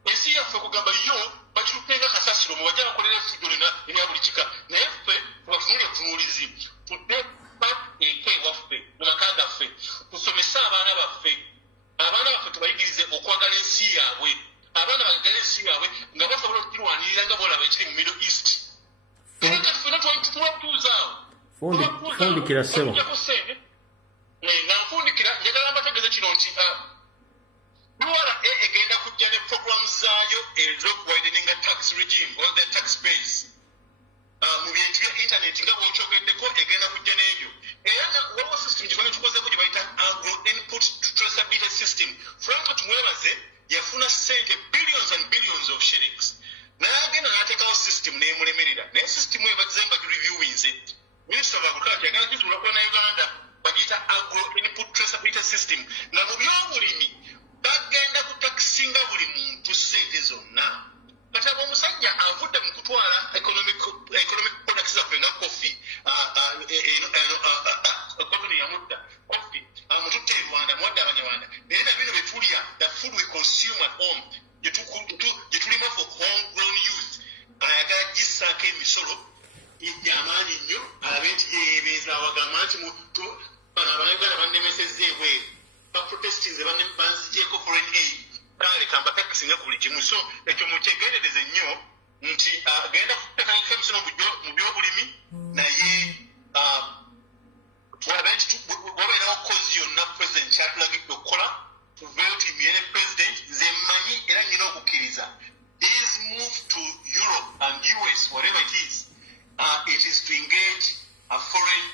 ensi yaffe kugamba yo bakitutenga kasasiro mu bajja bakolera efujjo erya buli kika naye ffe tubafunire butunuulizi tutepa eke waffe mu maka gaffe tusomese abaana baffe tubayigirize okwagala ensi yaabwe abaana bagala ensi yaabwe nga basobola okukirwanirira nga bolaba ekiri mu Middle East era ffena tuwatuuzaawo fundikira ssebo nga nfundikira njagala mbategeeze kino nti URA egenda kujja ne programs zaayo ez'okuwideninga tax regime or the tax base mu bintu bya internet nga bw'okyogeddeko egenda kujja n'ebyo era waliwo system gye kikozeeko gye bayita agro input traceability system franco tumwebaze yafuna ssente billions and billions of shillings naye agenda n'ateekawo system n'emulemerera naye system eyo bazze reviewinze minister of agriculture yagala gizibula kulana Uganda bagiyita agro input traceability system nga mu byobulimi bagenda kutakisinga buli muntu ssente zonna kati abo omusajja avudde mu kutwala economic products zaffe nga coffee company yamudda coffee amututte e Rwanda muwadde abanyarwanda naye na bino betulya the food we consume at home gye tulima for homegrown youth ayagala gissaako emisolo egy'amaanyi nnyo alabe nti yeebeeza awagamba nti bano abanyarwanda bannemesezza ebweru baprotesting banzigyeko foreign aid kale kamba takisinga ku buli kimu so ekyo mukyegendereze nnyo nti agenda kuteekayo emisolo mu byobulimi naye wabeerawo kozi yonna president kyatulagidde okukola tuveeyo tuyimire president nze mmanyi era nyina okukkiriza his move to Europe and US whatever it is to engage a foreign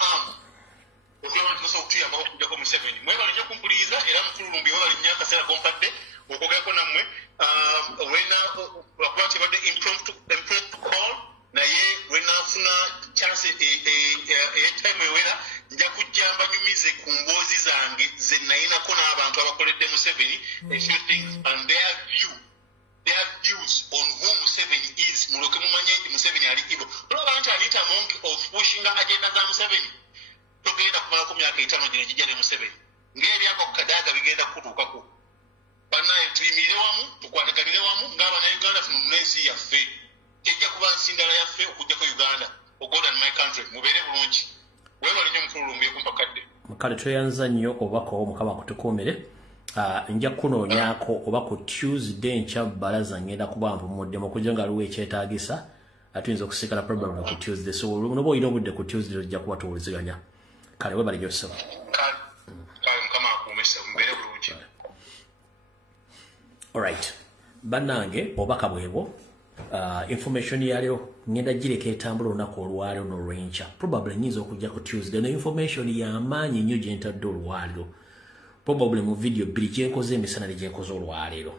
arm okuyamba nti osobola okutuyambako okujjako Museveni mwebale nnyo kumpuliriza era mukululumbi webale nnyo akaseera kompadde okwogerako nammwe wena lwakuba nti ebadde impromptu call naye lwenafuna chance eyetime ewera nja kujja mbanyumize ku mboozi zange ze nayinako n'abantu abakoledde Museveni a few things and their views on who Museveni is mulyoke mumanye nti Museveni ali evil olaba nti anita among of pushing agenda za Museveni togenda kumalako myaka 5 gino gijja ne Museveni ng'ebyako kukadaaga bigenda kutuukako banaye tuyimirire wamu tukwataganire wamu ng'abannayuganda ffe mu nsi yaffe tejja kuba nsi ndala yaffe okujjako Uganda God and my country mubeere bulungi weebale nnyo mukululumbi ekumpakadde kale tweyanza nnyo obubaka Mukama kutukuumire nja kunoonyaako oba ku Tuesday nkya bbalaza ngenda kuba mpumuddemu okujja nga aliwo ekyetaagisa atuyinza okusigala probably ku Tuesday so noba olina obudde ku Tuesday ojja kuba tuwuliziganya kale weebale nnyo ssebo kale Mukama akuumisa mubeere bulungi alright bannange obubaka bwebwo information yaleo ngenda gireka etambula olunaku olwaliro n'olwenkya probably nyinza okujja ku Tuesday no information y'amaanyi nnyo gye ntadde olwaliro probably mu video bbiri gyenkoze emisana ne gyenkoze olwaliro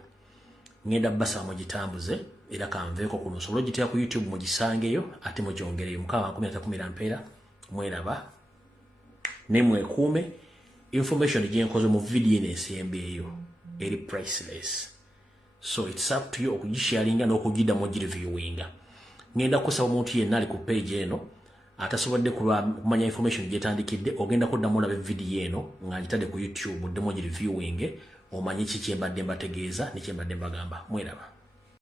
ngenda basa mugitambuze era kanveeko kuno osobola ogiteeka ku YouTube mugisangeyo ate mugyongereyo Mukama 13 mpeera mweraba ne mwekuume information gyenkoze mu video n'esembeeyo eri priceless. So it's up to you okugisharinga n'okugidda mu reviewinga. Ngenda kusaba omuntu yenna ali ku page eno atasobodde kumanya information gyetandikidde ogenda kuddamu olabe video eno nga ngitadde ku YouTube ddemu reviewinge omanye ki kyembadde mbategeeza ne kyembadde mbagamba. Mweraba.